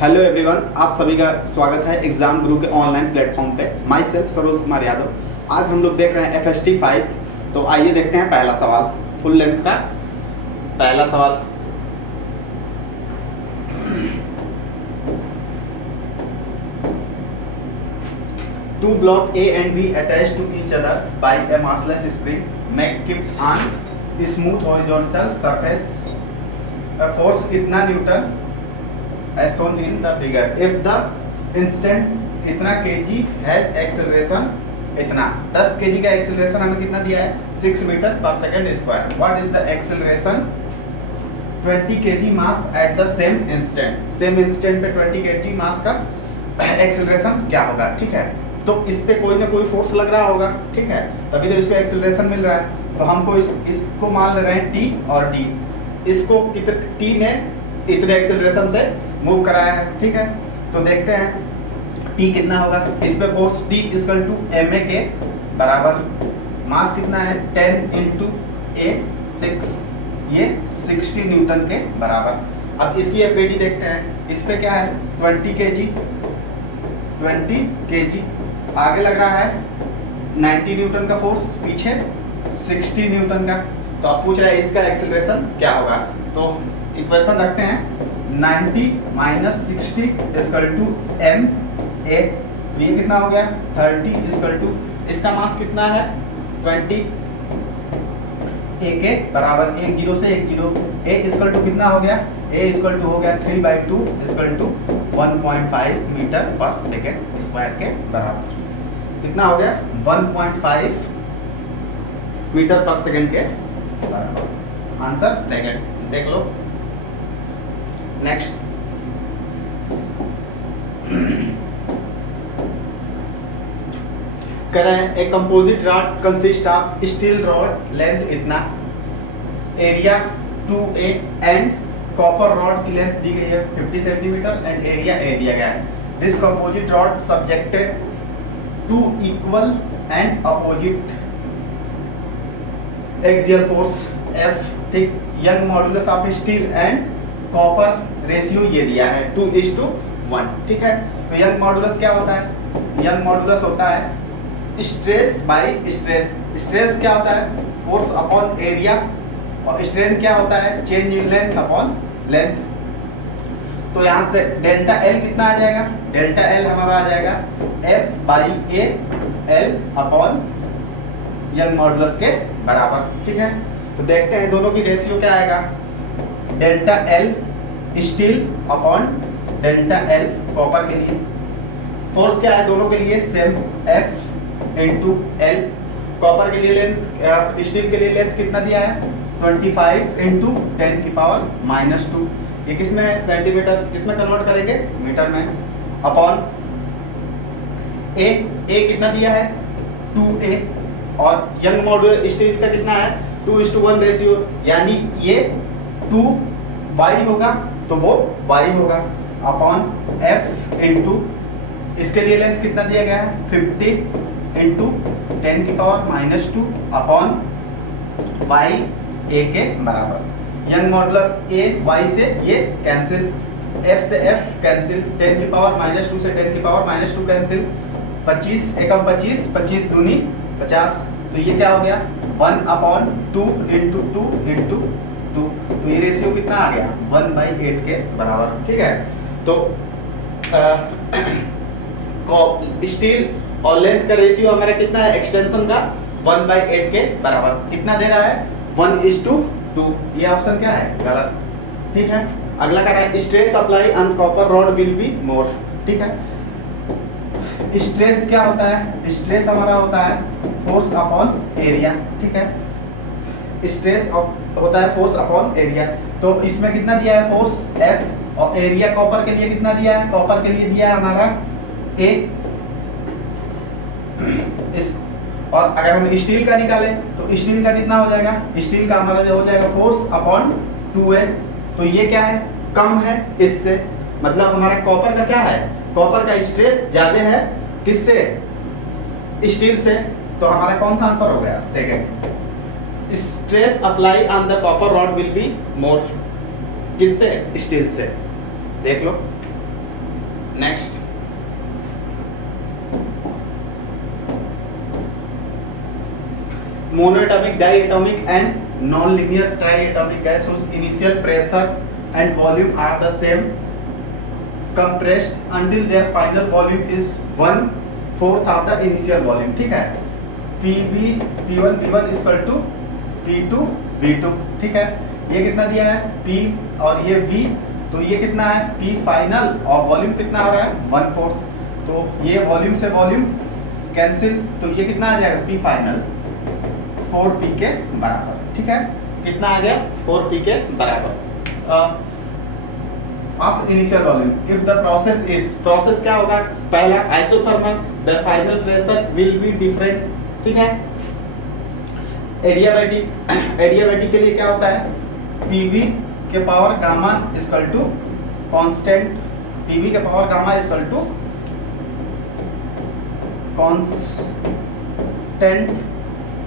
Hello everyone, आप सभी का स्वागत है एग्जाम गुरु के ऑनलाइन प्लेटफॉर्म पे। My self Saroj Kumar Yadav. आज हम लोग देख रहे हैं FST 5। तो आइए देखते हैं पहला सवाल, फुल लेंथ का पहला सवाल। Two block A and B attached to each other by a massless spring make it on smooth horizontal surface a force इतना Newton as shown in the figure. If the instant इतना kg has acceleration इतना 10 kg का acceleration हमें कितना दिया है 6 metre पर second square. What is the acceleration 20 kg mass at the same instant. same instant पे 20 kg mass का acceleration क्या होगा. ठीक है, तो इस पे कोई ना कोई फोर्स लग रहा होगा. ठीक है, तभी तो इसको एक्सेलरेशन मिल रहा है. तो हमको इसको मान ले रहे हैं T और D. इसको कितने T में इतने एक्सेलरेशन से मूव कराया है. ठीक है, तो देखते हैं T कितना होगा. इस पे force T equal to ma के बराबर. मास कितना है 10 इंटू A 6, ये 60 न्यूटन के बराबर. अब इसकी एफएडी देखते हैं. इस पे क्या है 20 kg. आगे लग रहा है 90 न्यूटन का फोर्स, पीछे 60 न्यूटन का. तो अब पूछ रहा है इसका एक्सेलरेशन क्या होगा. तो इक्वेशन रखते हैं 90 minus 60 equal to M A. तो ये कितना हो गया 30 इक्वल टू, इसका मास कितना है 20 ए के बराबर. 1 0 से 1 0. ए इक्वल टू कितना हो गया, ए इक्वल टू हो गया 3/2 इक्वल टू 1.5 मीटर पर सेकेंड स्क्वायर के बराबर. कितना हो गया 1.5 मीटर पर सेकेंड के बराबर. Answer second. देख लो नेक्स्ट. कह रहे हैं a composite rod consist of steel rod length इतना, area 2a and copper rod की लेंथ दी गई है 50 सेंटीमीटर एंड एरिया A दिया गया है. This composite rod subjected to equal and opposite axial force F. ठीक, Young modulus of steel and copper ratio ये दिया है 2:1. ठीक है, तो यंग मॉडुलस क्या होता है, यंग मॉडुलस होता है स्ट्रेस बाय स्ट्रेन. स्ट्रेस क्या होता है फोर्स अपॉन एरिया, और स्ट्रेन क्या होता है change in length upon length. तो यहाँ से डेल्टा L कितना आ जाएगा, डेल्टा L हमारा आ जाएगा F/A L upon young modulus के बराबर. ठीक है, तो देखते हैं दोनों की रेशियो क्या आएगा. Delta L steel upon delta L copper के लिए. फोर्स क्या है दोनों के लिए same, F into L. Copper के लिए लेंथ, स्टील के लिए लेंथ कितना दिया है 25 इंटू 10 की पावर -2. ये किसमें सेंटीमीटर, किसमें कन्वर्ट करेंगे मीटर में. अपॉन A कितना दिया है 2A, और यंग मॉडुलस स्टील का कितना है 2:1 रेशियो, यानी ये 2y होगा तो वो y होगा. अपॉन F इंटू इसके लिए लेंथ कितना दिया गया है 50 इंटू 10 की पावर -2 अपॉन y A के बराबर. यंग मॉडुलस A y से ये कैंसिल, F से F कैंसिल, 10 की पावर -2 से 10 की पावर -2 कैंसिल. 25 एकम 25, 25 दूनी 50. तो ये क्या हो गया 1/2 इंटू 2 इंटू 2. तो ये रेशियो कितना आ गया 1/8 के बराबर. ठीक है, तो स्टील और लेंथ का रेशियो हमारा कितना है एक्सटेंशन का 1/8 के बराबर. कितना दे रहा है 1:2. ये ऑप्शन क्या है गलत. ठीक है, अगला कह रहा है stress apply on copper rod will be more. ठीक है, स्ट्रेस क्या होता है, स्ट्रेस हमारा होता है फोर्स अपॉन एरिया. ठीक है, स्ट्रेस होता है फोर्स अपॉन एरिया. तो इसमें कितना दिया है फोर्स F, और एरिया कॉपर के लिए कितना दिया है, कॉपर के लिए दिया है हमारा A. और अगर हम स्टील का निकालें तो स्टील का कितना हो जाएगा, स्टील का हमारा जो हो जाएगा फोर्स अपॉन 2A. तो ये क्या है कम है इससे, मतलब हमारा कॉपर का क्या है, कॉपर का स्ट्रेस ज्यादा है किससे स्टील से. तो हमारा कौन सा आंसर हो गया second. Stress apply on the copper rod will be more, किससे स्टील से. देख लो next, monoatomic, diatomic and non-linear triatomic gas whose initial pressure and volume are the same, compressed until their final volume is 1/4 of the initial volume. ठीक है, PV P1 V1 is equal to P2 V2. ठीक है, ये कितना दिया है P और ये V, तो ये कितना है P फाइनल और वॉल्यूम कितना आ रहा है 1/4. तो ये वॉल्यूम से वॉल्यूम कैंसिल, तो ये कितना आ जाएगा P फाइनल 4P के बराबर. ठीक है, कितना आ गया 4P के बराबर of initial volume. If the process is, process क्या होगा, पहला isothermal, the final pressure will be different. ठीक है, एडियाबैटिक, एडियाबैटिक के लिए क्या होता है PV के power gamma equal to constant, PV के power gamma equal to constant.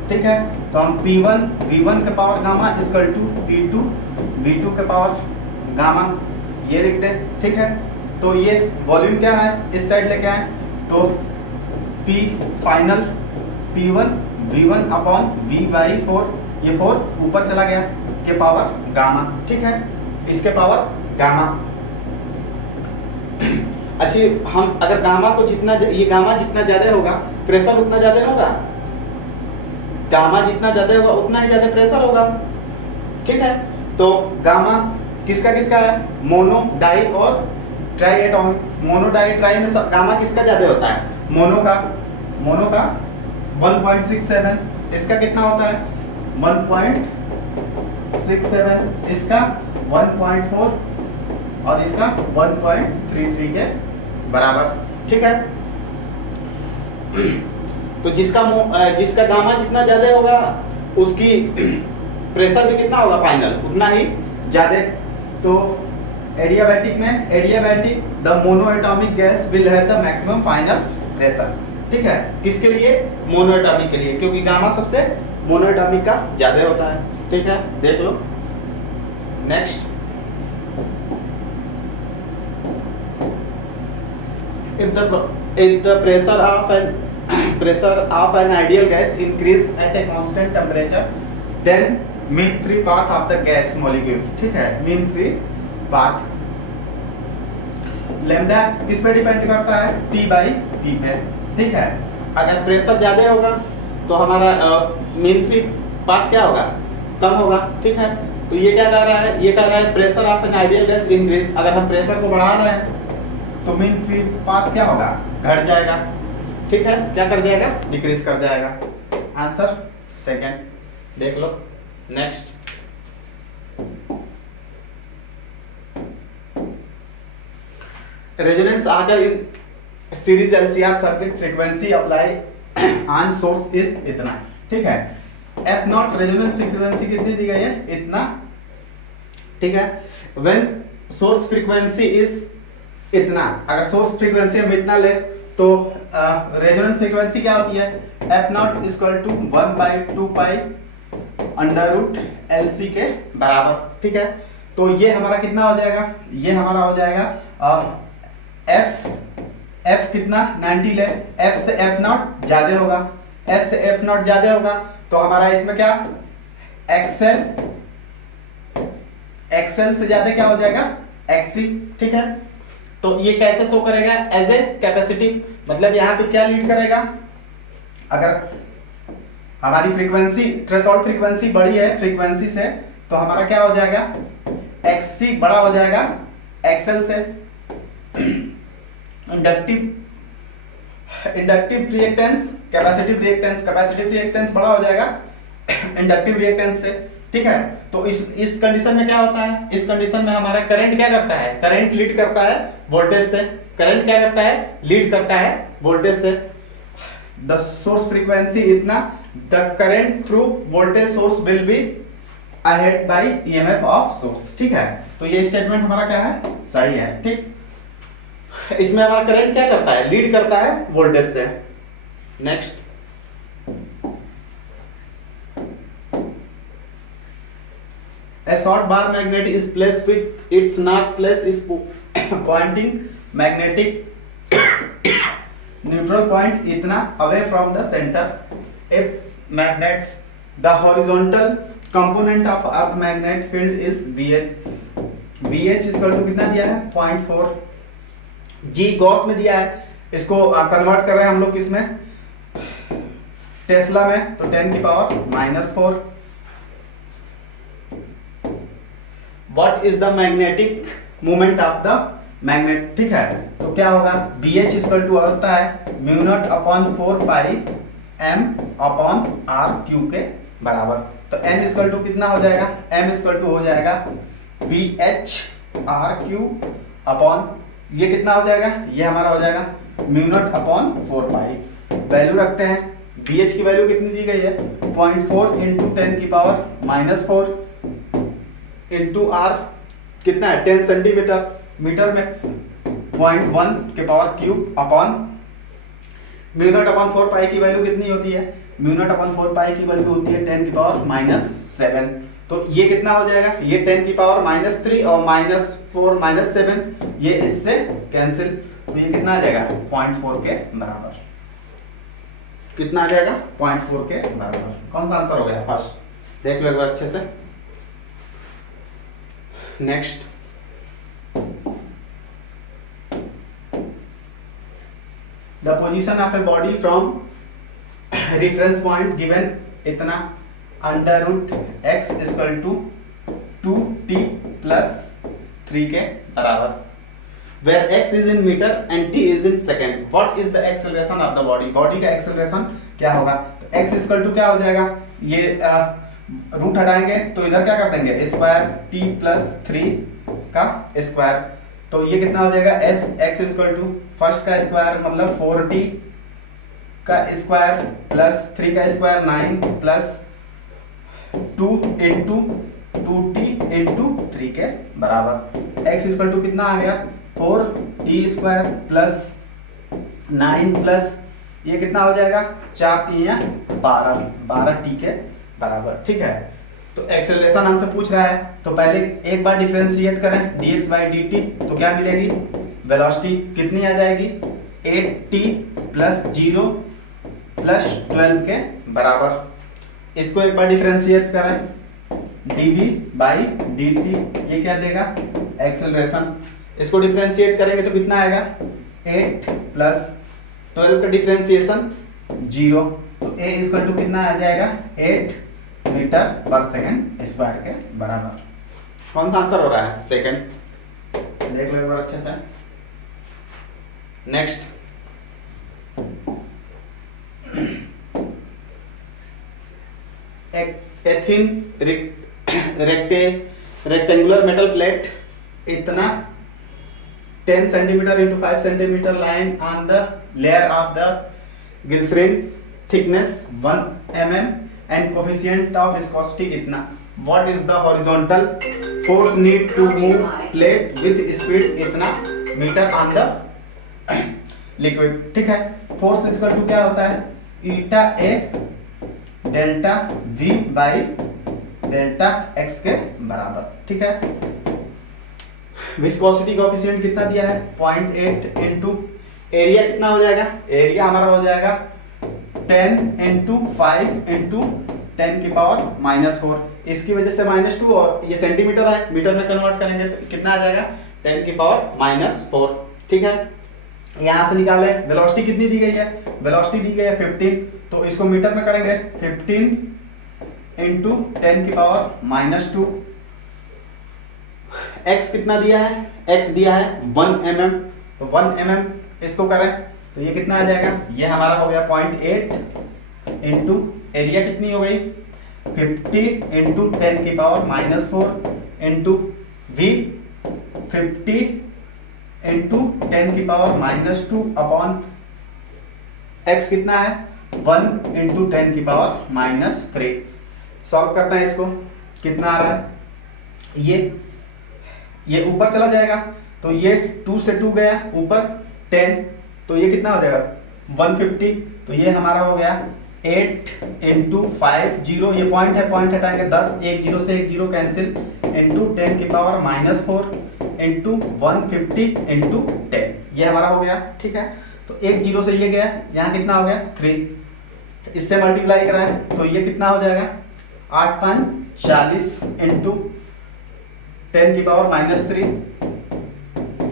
ठीक है, तो हम P1 V1 के power gamma equal to P2 V2 के पावर गामा ये लिख दें. ठीक है, तो ये वॉल्यूम क्या है इस साइड लेके आए, तो P final P1 V1 upon V/4, ये 4 ऊपर चला गया के पावर गामा. ठीक है, इसके पावर गामा. अच्छी, हम अगर गामा को जितना, ये गामा जितना ज्यादा होगा प्रेशर उतना ज्यादा होगा, गामा जितना ज्यादा होगा उतना ही ज्यादा प्रेशर होगा. ठीक है, तो गामा किसका किसका है, मोनो, डाई और triatomic. Mono, di, tri में सब गामा किसका ज्यादा होता है, मोनो का 1.67, इसका कितना होता है 1.67, इसका 1.4 और इसका 1.33 के बराबर. ठीक है, तो जिसका गामा जितना ज्यादा होगा उसकी प्रेशर भी कितना होगा फाइनल उतना ही ज्यादा. तो adiabatic the monoatomic gas will have the maximum final pressure. ठीक है, किसके लिए, मोनोएटॉमिक के लिए, क्योंकि गामा सबसे मोनोएटॉमिक का ज्यादा होता है. ठीक है, देख लो. Next, if the pressure of an ideal gas increase at a constant temperature, then mean free path of the gas molecule. ठीक है, mean free path. लैम्डा किस पे डिपेंड करता है, T/P पे. ठीक है, अगर प्रेशर ज्यादा होगा तो हमारा मीन फ्री पाथ क्या होगा, कम होगा. ठीक है, तो ये क्या कह रहा है, ये कह रहा है pressure of an ideal gas increase. अगर हम प्रेशर को बढ़ा रहे हैं तो मीन फ्री पाथ क्या होगा, घट जाएगा. ठीक है, क्या कर जाएगा, डिक्रीज कर जाएगा. आंसर सेकंड, देख लो. नेक्स्ट, रेजोनेंस आकर in series LCR circuit frequency apply on source is इतना. ठीक है, F0 रेजोनेंस फ्रीक्वेंसी कितनी दी गई है, इतना. ठीक है, व्हेन सोर्स फ्रीक्वेंसी इज इतना, अगर सोर्स फ्रीक्वेंसी हम इतना ले तो रेजोनेंस फ्रीक्वेंसी क्या होती है, F0 equal to 1/2 pi √LC के बराबर. ठीक है, तो ये हमारा कितना हो जाएगा, ये हमारा हो जाएगा F कितना 90 ले, F से F0 ज्यादा होगा, F से F0 ज्यादा होगा तो हमारा इसमें क्या XL से ज्यादा क्या हो जाएगा XC. ठीक है, तो ये कैसे शो करेगा, एज ए कैपेसिटिव, मतलब यहाँ पे क्या लीड करेगा, अगर हमारी फ्रीक्वेंसी थ्रेशोल्ड फ्रीक्वेंसी बड़ी है फ्रीक्वेंसी से तो हमारा क्या हो जाएगा XC बड़ा हो जाएगा XL से. इंडक्टिव रिएक्टेंस, कैपेसिटिव रिएक्टेंस बड़ा हो जाएगा इंडक्टिव रिएक्टेंस से. ठीक है, तो इस कंडीशन में क्या होता है, इस कंडीशन में हमारा करंट क्या करता है, करंट लीड करता है वोल्टेज से. करंट क्या करता है, लीड करता है वोल्टेज से. द सोर्स फ्रीक्वेंसी इतना, the current through voltage source will be ahead by EMF of source. ठीक है, तो ये स्टेटमेंट हमारा क्या है, सही है. ठीक, इसमें हमारा करंट क्या करता है, लीड करता है वोल्टेज से. Next, a short bar magnet is placed with its north place is pointing magnetic neutral point इतना away from the centre if magnets the horizontal component of earth magnet field is BH equal to कितना दिया है 0.4 जी Gauss में दिया है, इसको convert कर रहे हैं हम लोग किसमें टेस्ला में, तो 10 की power -4। What is the magnetic moment of the magnet, ठीक है, तो क्या होगा BH इक्वल टू होता है μ0/4 पाई m अपॉन r क्यूब के बराबर। तो m इक्वल टू कितना हो जाएगा, m इक्वल टू हो जाएगा BH r क्यूब अपॉन ये कितना हो जाएगा, ये हमारा हो जाएगा μ0/4 पाई। वैल्यू रखते हैं, BH की वैल्यू कितनी दी गई है 0.4 इंटू 10 की पावर -4 इंटू r कितना है 10 सेंटीमीटर, मीटर में 0.1 के पावर क्यूब अपॉन μ0/4 पाई की वैल्यू कितनी होती है, μ0/4 पाई की वैल्यू होती है 10 की पावर -7। तो ये कितना हो जाएगा, ये 10 की पावर -3 और -4 -7 ये इससे कैंसिल, तो ये कितना आ जाएगा 0.4 के बराबर। कितना आ जाएगा 0.4 के बराबर। कौन सा आंसर हो गया फर्स्ट, देख लो एक बार अच्छे से। Next, the position of a body from reference point given इतना √x इक्वल टू 2t + 3 के बराबर, where x is in meter and t is in second. What is the acceleration of the body? Body का acceleration क्या होगा, तो x equal to क्या हो जाएगा, ये रूट हटाएंगे तो इधर क्या कर देंगे स्क्वायर t + 3 का स्क्वायर, तो ये कितना हो जाएगा x इक्वल टू फर्स्ट का स्क्वायर मतलब 4t का स्क्वायर प्लस 3 का square 9 plus 2 into 2t into 3 के बराबर। x इक्वल टू कितना आ गया 4t² प्लस 9 प्लस ये कितना हो जाएगा 4 3 12t के बराबर, ठीक है। तो एक्सेलरेशन हमसे पूछ रहा है, तो पहले एक बार डिफरेंशिएट करें dx/dt, तो क्या मिलेगी वेलोसिटी कितनी आ जाएगी 8t + 0 + 12 के बराबर। इसको एक बार डिफरेंशिएट करें dv/dt, ये क्या देगा एक्सेलरेशन। इसको डिफरेंशिएट करेंगे तो कितना आएगा 8 + 12 का डिफरेंशिएशन 0, तो a इक्वल टू कितना आ जाएगा 8 मीटर/सेकंड स्क्वायर के बराबर। कौन सा आंसर हो रहा है सेकंड, देख लो एक बार अच्छे से। Next, a thin rectangular metal plate इतना 10 centimetre into 5 centimetre lying on the layer of the glycerin, thickness 1 mm and coefficient of viscosity इतना। What is the horizontal force need to move plate with speed इतना metre on the liquid, ठीक है। Force इसका to क्या होता है eta A delta v by delta x के बराबर, ठीक है। विस्कोसिटी कोएफिशिएंट कितना दिया है 0.8 इंटू एरिया कितना हो जाएगा, एरिया हमारा हो जाएगा 10 इंटू 5 इंटू 10 की पावर -4, इसकी वजह से -2 और ये सेंटीमीटर है, मीटर में कन्वर्ट करेंगे तो कितना आ जाएगा 10 की पावर -4, ठीक है। यहाँ से निकाले वेलोसिटी कितनी दी गई है, वेलोसिटी दी गई है 15, तो इसको मीटर में करेंगे 15 इंटू 10 की पावर -2। x कितना दिया है, x दिया है 1 mm, तो 1 mm इसको करें तो ये कितना आ जाएगा, ये हमारा हो गया 0.8 इंटू एरिया कितनी हो गई 50 इंटू 10 की पावर -4 इंटू v 50 इंटू 10 की पावर -2 अपॉन x कितना है 1 इंटू 10 की पावर -3। सॉल्व करते हैं इसको, कितना आ रहा है, ये ऊपर चला जाएगा तो ये 2 से 2 गया ऊपर 10, तो ये कितना हो जाएगा 150, तो ये हमारा हो गया 8 इंटू 5 0, ये पॉइंट है, पॉइंट हटाएंगे 10, 1 0 से 1 0 कैंसिल इंटू 10 की पावर -4 इंटू 150 इंटू 10। ये हमारा हो गया, ठीक है। तो एक जीरो से ये गया, यहाँ कितना हो गया 3, इससे मल्टीप्लाई करा है तो ये कितना हो जाएगा 8 5 40 इंटू 10⁻³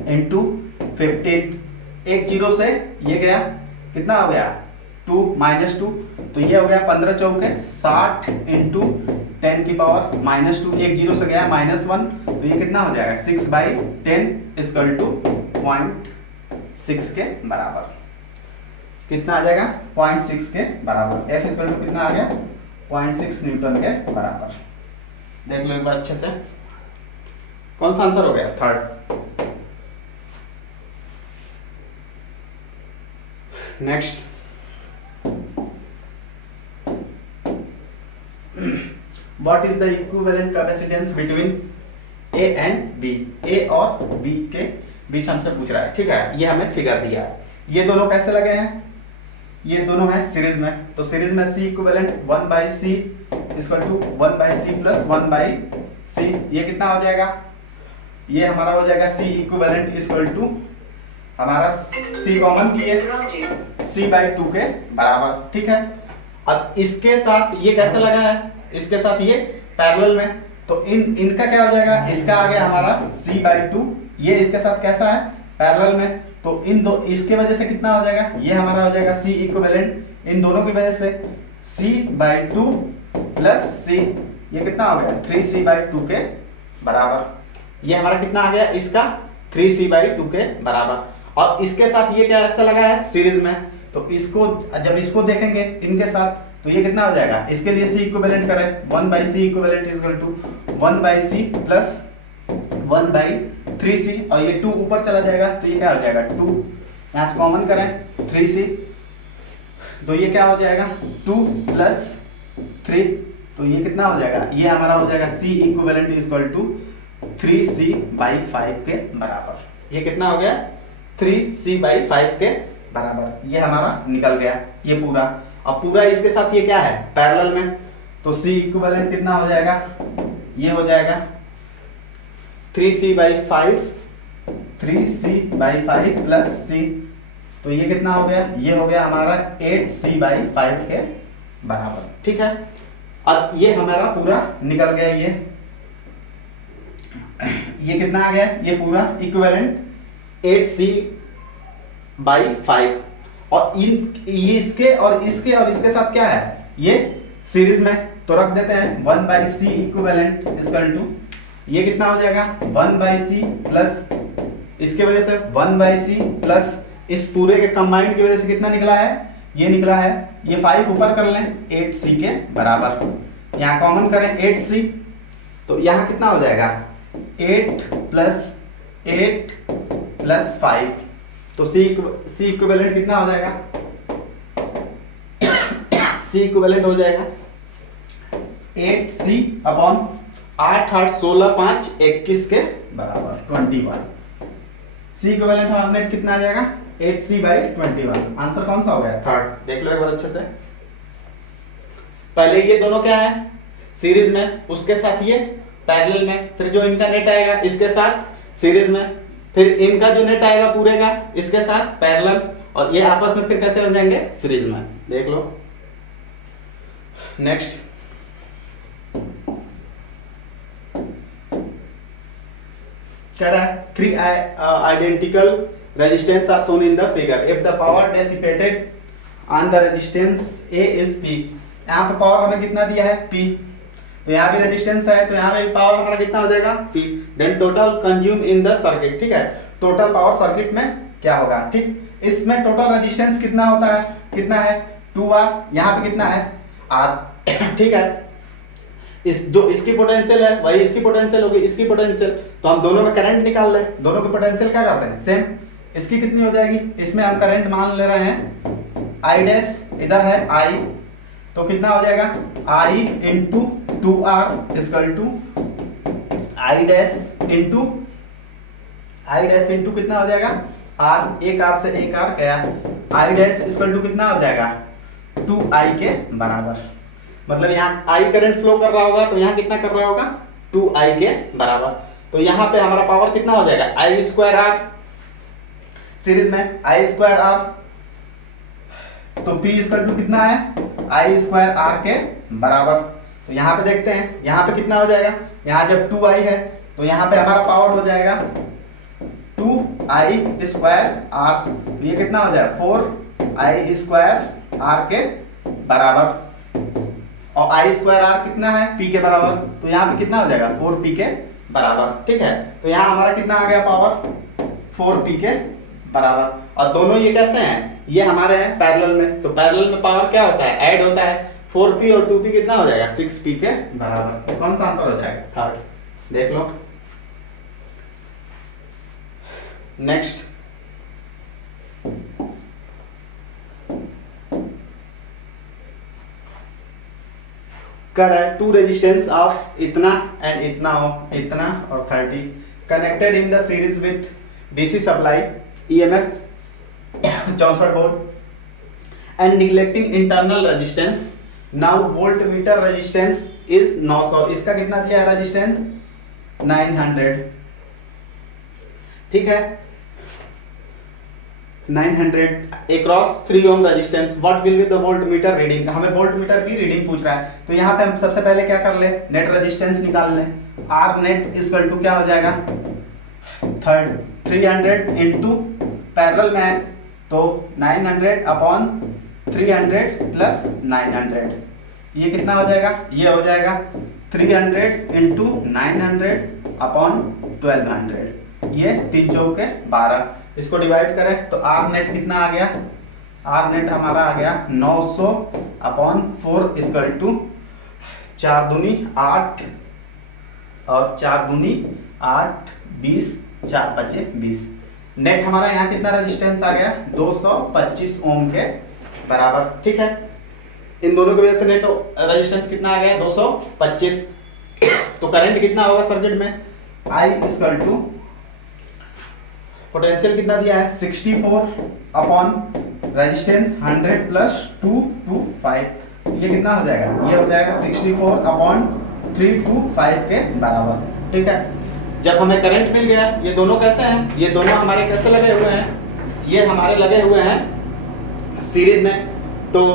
इंटू 15। एक जीरो से ये गया, कितना हो गया 2 -2, तो ये हो गया 15 चौके 60 इंटू 10⁻²। एक जीरो से गया -1, तो ये कितना हो जाएगा 6/10 इक्वल टू 0.6 के बराबर। कितना आ जाएगा 0.6 के बराबर। F इक्वल टू कितना आ गया 0.6 न्यूटन के बराबर। देख लो एक बार अच्छे से, कौन सा आंसर हो गया, third. Next, what is the equivalent capacitance between A and B। A और B के बीच हमसे पूछ रहा है, ठीक है। ये हमें फिगर दिया है, ये दोनों कैसे लगे हैं, ये दोनों है सीरीज में, तो सीरीज में C equivalent 1/C equal to 1/C plus 1/C। ये कितना हो जाएगा, ये हमारा हो जाएगा C इक्विवेलेंट इक्वल टू हमारा C कॉमन किए C/2 के बराबर, ठीक है। अब इसके साथ ये कैसे लगा है, इसके साथ ये पैरेलल में, तो इनका क्या हो जाएगा, इसका आ गया हमारा C/2, ये इसके साथ कैसा है पैरेलल में, तो इन दो इसके वजह से कितना हो जाएगा, ये हमारा हो जाएगा C इक्विवेलेंट इन दोनों की वजह से C/2 प्लस C, ये कितना हो गया 3C/2 के बराबर। ये हमारा कितना आ गया, इसका 3C/2 के बराबर। और इसके साथ ये क्या ऐसा लगा है सीरीज में, तो इसको जब इसको देखेंगे इनके साथ, तो ये कितना हो जाएगा, इसके लिए C इक्विवेलेंट करें 1/C equivalent equal to 1/C plus 1/3C, और ये 2 ऊपर चला जाएगा तो ये क्या हो जाएगा 2, यहाँ से कॉमन करें 3C, तो ये क्या हो जाएगा 2 प्लस 3, तो ये कितना हो जाएगा, ये हमारा हो जाएगा C equivalent equal to 3C/5 के बराबर। ये कितना हो गया 3C/5 के बराबर, ये हमारा निकल गया ये पूरा। अब पूरा इसके साथ ये क्या है पैरेलल में, तो C इक्विवेलेंट कितना हो जाएगा, ये हो जाएगा 3C/5 प्लस C, तो ये कितना हो गया, ये हो गया हमारा 8C/5 के बराबर, ठीक है। अब ये हमारा पूरा निकल गया, ये कितना आ गया, ये पूरा इक्विवेलेंट 8C/5, और ये इसके और इसके साथ क्या है, ये सीरीज में, तो रख देते हैं 1/C इक्विवेलेंट इक्वल टू, ये कितना हो जाएगा 1/C प्लस इसके वजह से 1/C प्लस इस पूरे के कंबाइंड की वजह से कितना निकला है, ये निकला है, ये 5 ऊपर कर लें 8C के बराबर, यहाँ कॉमन करें 8C, तो यहाँ कितना हो जाएगा 8 प्लस 8 प्लस 5, तो C इक्विवेलेंट कितना हो जाएगा, C इक्विवेलेंट हो जाएगा 8C अपॉन 8 8 16 5 21 के बराबर 21। C इक्विवेलेंट हमने कितना आ जाएगा 8C/21। आंसर कौन सा हो गया, थर्ड। देख लो एक बार अच्छे से, पहले ये दोनों क्या है सीरीज में, उसके साथ ये पैरेलल में, फिर जो इनका नेट आएगा इसके साथ सीरीज में, फिर इनका जो नेट आएगा पूरे का इसके साथ पैरेलल, और ये आपस में फिर कैसे बन जाएंगे सीरीज में। देख लो नेक्स्ट, कह रहा है 3 identical resistance are shown in the figure if the power dissipated on the resistance A is P। यहाँ पे पावर हमें कितना दिया है P, तो यहाँ भी रेजिस्टेंस है, तो यहाँ पे पावर हमारा कितना हो जाएगा P, then total consume in the circuit, ठीक है। टोटल पावर सर्किट में क्या होगा, ठीक। इसमें टोटल रेजिस्टेंस कितना होता है, कितना है 2R, यहाँ पे कितना है R, ठीक है। इस जो इसकी पोटेंशियल है वही इसकी पोटेंशियल होगी, इसकी पोटेंशियल, तो हम दोनों में करंट निकाल ले, दोनों की पोटेंशियल क्या करते हैं सेम। इसकी कितनी हो जाएगी, इसमें हम करंट मान ले रहे हैं I डैश, इधर है I, तो कितना हो जाएगा I into 2R equal to I dash into कितना हो जाएगा R, एक R से एक R गया, I डैश इक्वल टू कितना हो जाएगा 2I के बराबर। मतलब यहाँ I करंट फ्लो कर रहा होगा, तो यहाँ कितना कर रहा होगा 2I के बराबर, तो यहाँ पे हमारा पावर कितना हो जाएगा I² R। सीरीज में आई स्क्वायर आर, तो P इक्वल टू कितना है, आई स्क्वायर आर के बराबर। तो यहाँ पे देखते हैं, यहाँ पे कितना हो जाएगा, यहाँ जब 2i है तो यहाँ पे हमारा पावर हो जाएगा 2i स्क्वायर आर, ये कितना हो जाएगा 4i स्क्वायर आर के बराबर, और आई स्क्वायर आर कितना है P के बराबर, तो यहाँ पे कितना हो जाएगा 4P के बराबर। ठीक है, तो यहाँ हमारा कितना आ गया पावर 4P के बराबर। और दोनों ये कैसे हैं, ये हमारे हैं पैरेलल में, तो पैरेलल में पावर क्या होता है, ऐड होता है। 4P और 2P कितना हो जाएगा 6P के बराबर। तो कौन सा आंसर हो जाएगा, थर्ड। देख लो नेक्स्ट, कर है टू रेजिस्टेंस ऑफ इतना एंड इतना हो, इतना और 30 connected in the series with DC supply EMF 64 volt and neglecting internal resistance. Now volt meter resistance is 900, इसका कितना दिया है रेजिस्टेंस 900। ठीक है, 900 across 3 ohm resistance, what will be the volt meter reading. हमें वोल्ट मीटर की reading पूछ रहा है, तो यहाँ पे हम सबसे पहले क्या कर ले, नेट रेजिस्टेंस निकाल लें। आर नेट इक्वल टू क्या हो जाएगा 300 इंटू पैरेलल में है तो 900 अपॉन 300 प्लस 900, ये कितना हो जाएगा, ये हो जाएगा 300 इंटू 900 अपॉन 1200, ये 3 चौके 12। इसको डिवाइड करें तो आर नेट कितना आ गया, आर नेट हमारा आ गया 900 अपॉन 4 इक्वल टू 4 दूनी 8 और 4 दूनी 8 20 4 पचे 20। नेट हमारा यहाँ कितना रेजिस्टेंस आ गया 225 ओम के बराबर। ठीक है, इन दोनों की वजह से नेट रेजिस्टेंस कितना आ गया 225। तो करंट कितना होगा सर्किट में, आई इक्वल टू पोटेंशियल कितना दिया है 64 अपॉन रेजिस्टेंस 100 प्लस 225, ये कितना हो जाएगा, ये हो जाएगा 64 अपॉन 325 के बराबर। ठीक है, जब हमें करंट मिल गया, ये दोनों कैसे हैं, ये दोनों हमारे कैसे लगे हुए हैं, ये हमारे लगे हुए हैं सीरीज में, तो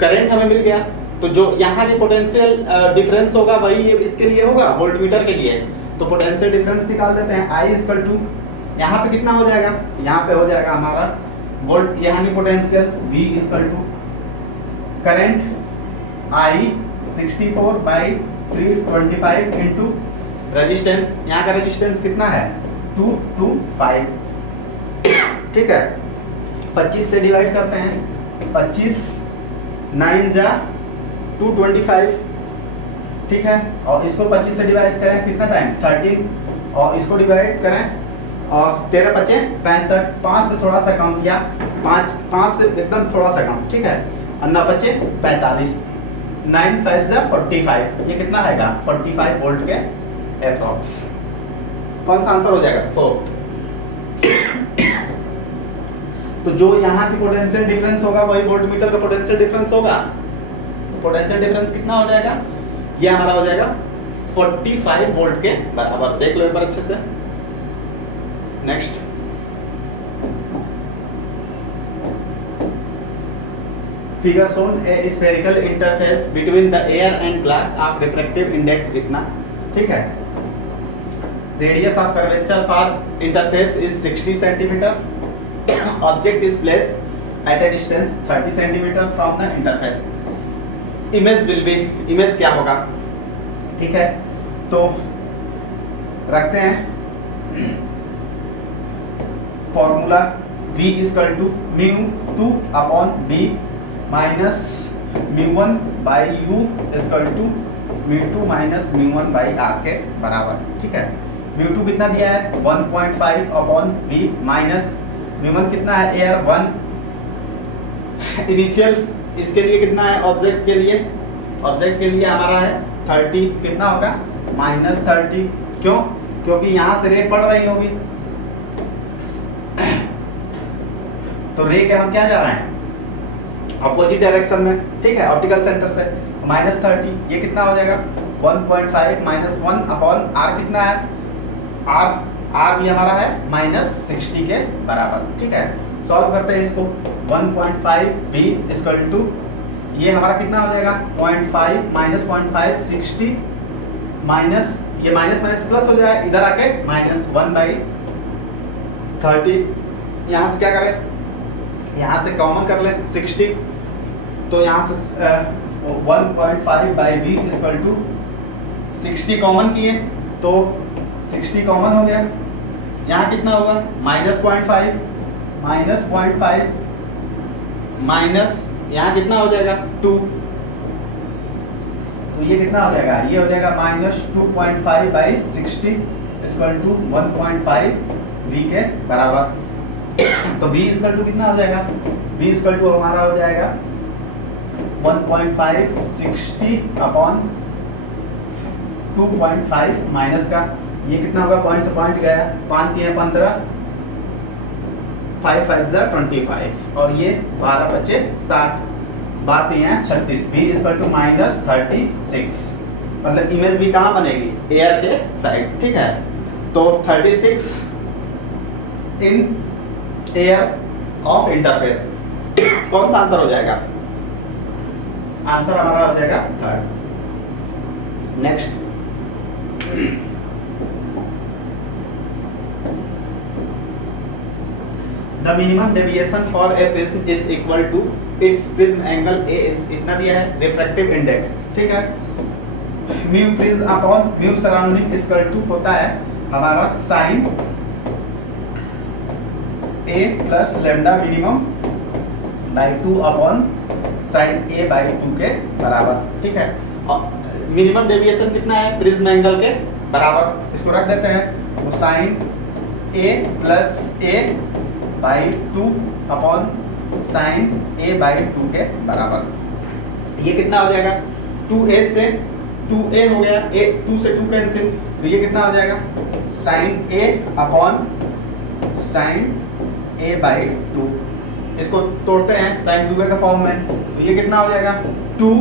करंट हमें मिल गया, तो जो यहाँ जो पोटेंशियल डिफरेंस होगा वही इसके लिए होगा वोल्टमीटर के लिए। तो पोटेंशियल डिफरेंस निकाल देते हैं, आई इक्वल टू यहाँ पे कितना हो जाएगा, यहाँ पे हो जाएगा हमारा वोल्ट यहाँ नहीं potential V equal to current I 64 by 325 into resistance, यहाँ का रेजिस्टेंस कितना है 225। ठीक है, 25 से डिवाइड करते हैं, 25 9 जा 225। ठीक है, और इसको 25 से डिवाइड करें कितना टाइम 13, और इसको डिवाइड करें और 13 बचे 65, 5 से थोड़ा सा कम किया, 5 से एकदम थोड़ा सा कम। ठीक है, और 9 बचे 45, 9 5 जा 45, ये कितना आएगा 45 वोल्ट के अप्रॉक्स। कौन सा आंसर हो जाएगा 4। तो जो यहाँ की पोटेंशियल डिफरेंस होगा वही वोल्टमीटर का पोटेंशियल डिफरेंस होगा। पोटेंशियल डिफरेंस कितना हो जाएगा, ये हमारा हो जाएगा 45 वोल्ट के बराबर। देख लो एक बार अच्छे से। Next, figure shown a spherical interface between the air and glass of refractive index इतना। ठीक है, radius of curvature for interface is 60 centimetre, object is placed at a distance 30 centimetre from the interface, image will be, image क्या होगा। ठीक है, तो रखते हैं formula V equal to μ2 upon B minus μ1 by U equal to μ2 minus μ1 by R के बराबर। ठीक है, μ2 कितना दिया है 1.5 अपॉन B माइनस μ1 कितना है एयर 1। इनिशियल इसके लिए कितना है, ऑब्जेक्ट के लिए, ऑब्जेक्ट के लिए हमारा है 30, कितना होगा -30। क्यों, क्योंकि यहाँ से रे पड़ रही होगी, तो रे के हम क्या जा रहे हैं अपोजिट डायरेक्शन में। ठीक है, ऑप्टिकल सेंटर से -30, ये कितना हो जाएगा 1.5 -1 अपॉन R कितना है, R आर भी हमारा है -60 के बराबर। ठीक है, सॉल्व करते हैं इसको। 1.5 b इक्वल टू, ये हमारा कितना हो जाएगा 0.5 माइनस 0.5 60 माइनस, ये माइनस माइनस प्लस हो जाए इधर आके -1/30। यहाँ से क्या करें, यहाँ से कॉमन कर लें 60, तो यहाँ से 1.5 b इक्वल टू 60 कॉमन किए तो 60 कॉमन हो गया। यहाँ कितना होगा -0.5 माइनस यहाँ कितना हो जाएगा 2, तो ये कितना हो जाएगा, ये हो जाएगा -2.5/60 इक्वल टू 1.5 v के बराबर। तो v इक्वल टू कितना हो जाएगा, v इक्वल टू हमारा हो जाएगा 1.5 60 अपॉन 2.5 माइनस का, ये कितना होगा, पॉइंट से पॉइंट गया, 5 3 15, 5 5 25 और ये 12 बचे 60, बात ये है 36। b इक्वल टू -36, मतलब इमेज भी कहाँ बनेगी, एयर के साइड। ठीक है, तो 36 इन एयर ऑफ इंटरफेस, कौन सा आंसर हो जाएगा, आंसर हमारा हो जाएगा 3rd। Next, the minimum deviation for a prism is equal to its prism angle A is, इतना दिया है रिफ्रैक्टिव इंडेक्स। ठीक है, mu prism upon mu surrounding equal to होता है हमारा sine A plus lambda minimum by 2 upon sine A by 2 के बराबर। ठीक है, और मिनिमम डेविएशन कितना है, प्रिज्म एंगल के बराबर, इसको रख देते हैं, वो sine A plus A by 2 upon sine A by 2 के बराबर। ये कितना हो जाएगा, 2a से 2a हो गया, a 2 से 2 कैंसिल, तो ये कितना हो जाएगा sine a upon sine a by 2। इसको तोड़ते हैं साइन 2a का फॉर्म में, तो ये कितना हो जाएगा 2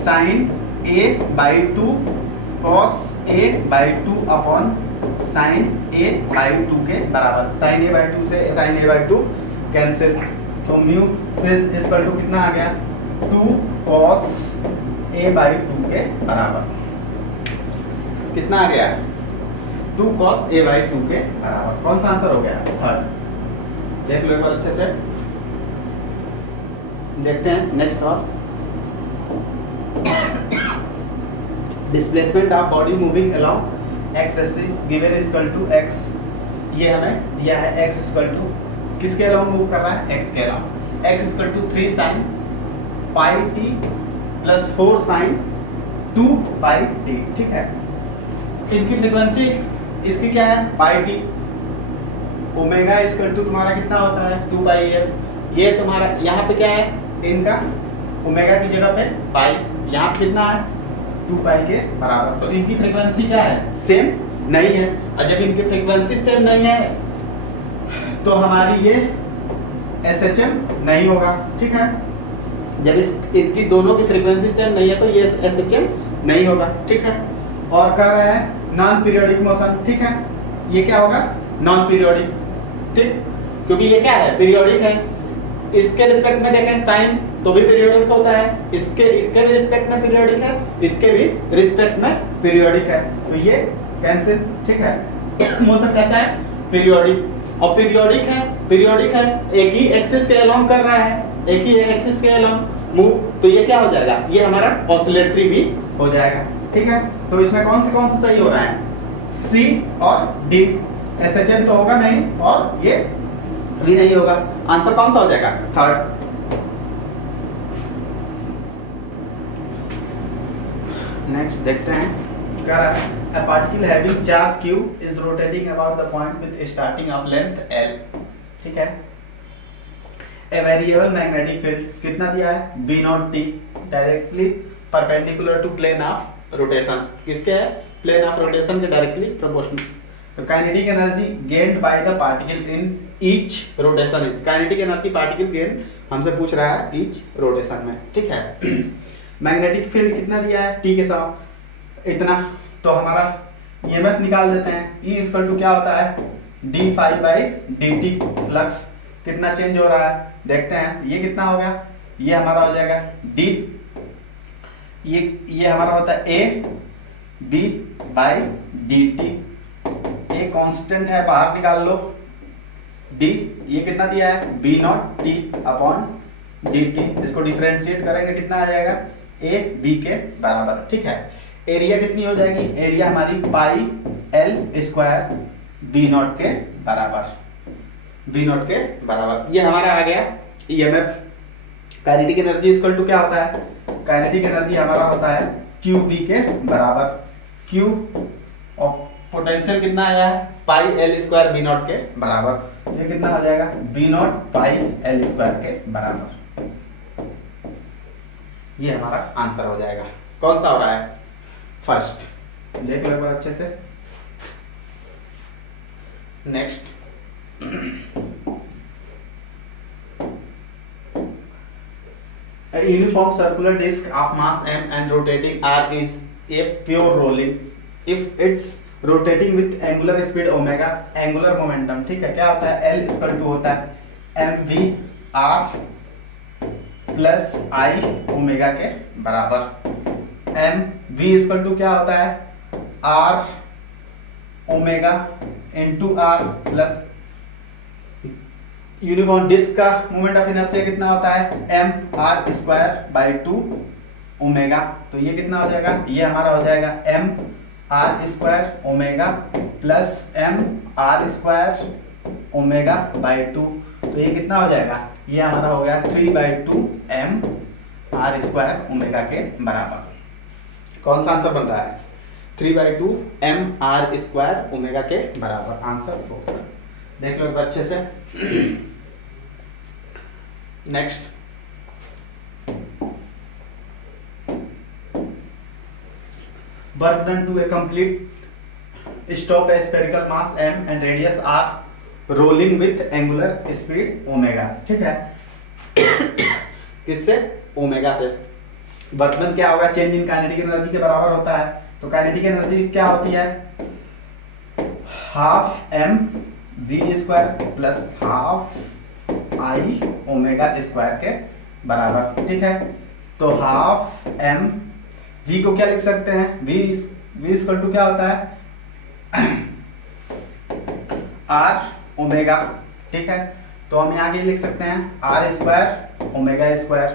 sine a by 2 cos a by 2 upon sine a by 2 के बराबर। साइन a बाई 2 से साइन a बाई 2 कैंसिल, तो म्यू प्रिज्म इक्वल टू कितना आ गया 2 कॉस a बाई 2 के बराबर। कितना आ गया 2 कॉस a बाई 2 के बराबर। कौन सा आंसर हो गया, 3rd। देख लो एक बार अच्छे से, देखते हैं नेक्स्ट सवाल। Displacement of body moving along X axis given equal to x, ये हमें दिया है x इक्वल टू किसके अलोंग मूव कर रहा है, x के along, x equal to 3 sin pi t plus 4 sin 2 pi t। ठीक है, इनकी फ्रीक्वेंसी इसकी क्या है pi t, omega equal to तुम्हारा कितना होता है 2 पाई f, ये तुम्हारा यहाँ पे क्या है इनका ओमेगा की जगह पे पाई, यहाँ पे कितना है 2 पाई के बराबर। तो इनकी फ्रीक्वेंसी क्या है, सेम नहीं है, और जब इनकी फ्रीक्वेंसी सेम नहीं है तो हमारी ये SHM नहीं होगा। ठीक है, जब इनकी दोनों की फ्रीक्वेंसी सेम नहीं है तो ये SHM नहीं होगा। ठीक है, और कह रहा है नॉन पीरियोडिक मोशन। ठीक है, ये क्या होगा नॉन पीरियोडिक, ठीक, क्योंकि ये क्या है पीरियोडिक है। इसके रिस्पेक्ट में देखें साइन तो भी पीरियोडिक होता है, इसके भी रिस्पेक्ट में पीरियोडिक है, इसके भी रिस्पेक्ट में पीरियोडिक है, तो ये कैंसिल। ठीक है, मोशन कैसा है पीरियोडिक, और पीरियोडिक है एक ही एक्सिस के अलोंग कर रहा है, एक ही एक्सिस के अलोंग मूव, तो ये क्या हो जाएगा, ये हमारा ऑसिलेटरी भी हो जाएगा। ठीक है, तो इसमें कौन सा सही हो रहा है, सी और डी। SHM तो होगा नहीं और ये भी नहीं होगा, आंसर कौन सा हो जाएगा 3rd। नेक्स्ट देखते हैं, क्या है a particle having charge q is rotating about the point with a starting of length l। ठीक है, a variable magnetic field कितना दिया है b naught t directly perpendicular to plane of rotation, किसके है plane of rotation के directly proportional। तो kinetic energy gained by the particle in each rotation is, kinetic energy particle gain हमसे पूछ रहा है ईच रोटेशन में। ठीक है, मैग्नेटिक फील्ड कितना दिया है टी के साथ इतना, तो हमारा ईएमएफ निकाल देते हैं। ई इक्वल टू क्या होता है, D phi by D T. Flux कितना चेंज हो रहा है देखते हैं, ये कितना हो गया, ये हमारा हो जाएगा डी, ये हमारा होता है A B by D T. A constant है, बाहर निकाल लो, डी ये कितना दिया है, B naught T upon D T. इसको डिफरेंशिएट करेंगे कितना आ जाएगा, ए बी के बराबर। ठीक है, एरिया कितनी हो जाएगी, एरिया हमारी pi L square B naught के बराबर, बी नॉट के बराबर। ये हमारा आ गया EMF. Kinetic energy equal to क्या होता है, काइनेटिक एनर्जी हमारा होता है क्यू बी के बराबर। क्यू और पोटेंशियल कितना आया है, pi L square B naught के बराबर। ये कितना हो जाएगा, B naught pi L square के बराबर। ये हमारा आंसर हो जाएगा। कौन सा हो रहा है, फर्स्ट। देख लो एक बार अच्छे से। Next, a uniform circular disc of mass m and rotating r is a pure rolling if it's rotating with angular speed omega, angular momentum। ठीक है, क्या होता है, L इक्वल टू होता है M V R plus I omega के बराबर। M V equal to क्या होता है, R omega into R plus uniform disc का मोमेंट ऑफ इनर्शिया कितना होता है, M R square by two omega. तो ये कितना हो जाएगा, ये हमारा हो जाएगा M R square omega plus M R square omega by two. तो ये कितना हो जाएगा, ये हमारा हो गया 3/2 एम आर स्क्वायर ओमेगा के बराबर। कौन सा आंसर बन रहा है, 3/2 एम आर स्क्वायर ओमेगा के बराबर। आंसर 4। देख लो एक बार अच्छे से। Next, work done to a complete stop a spherical mass m and radius r rolling with angular speed omega. ठीक है, किससे, ओमेगा से। वर्क डन क्या होगा, चेंज इन काइनेटिक एनर्जी के बराबर होता है। तो काइनेटिक एनर्जी क्या होती है, half M V square plus half I omega square के बराबर। ठीक है, तो हाफ एम वी को क्या लिख सकते हैं, वी इक्वल टू क्या होता है, आर ओमेगा। ठीक है, तो हम यहाँ के लिख सकते हैं R square omega square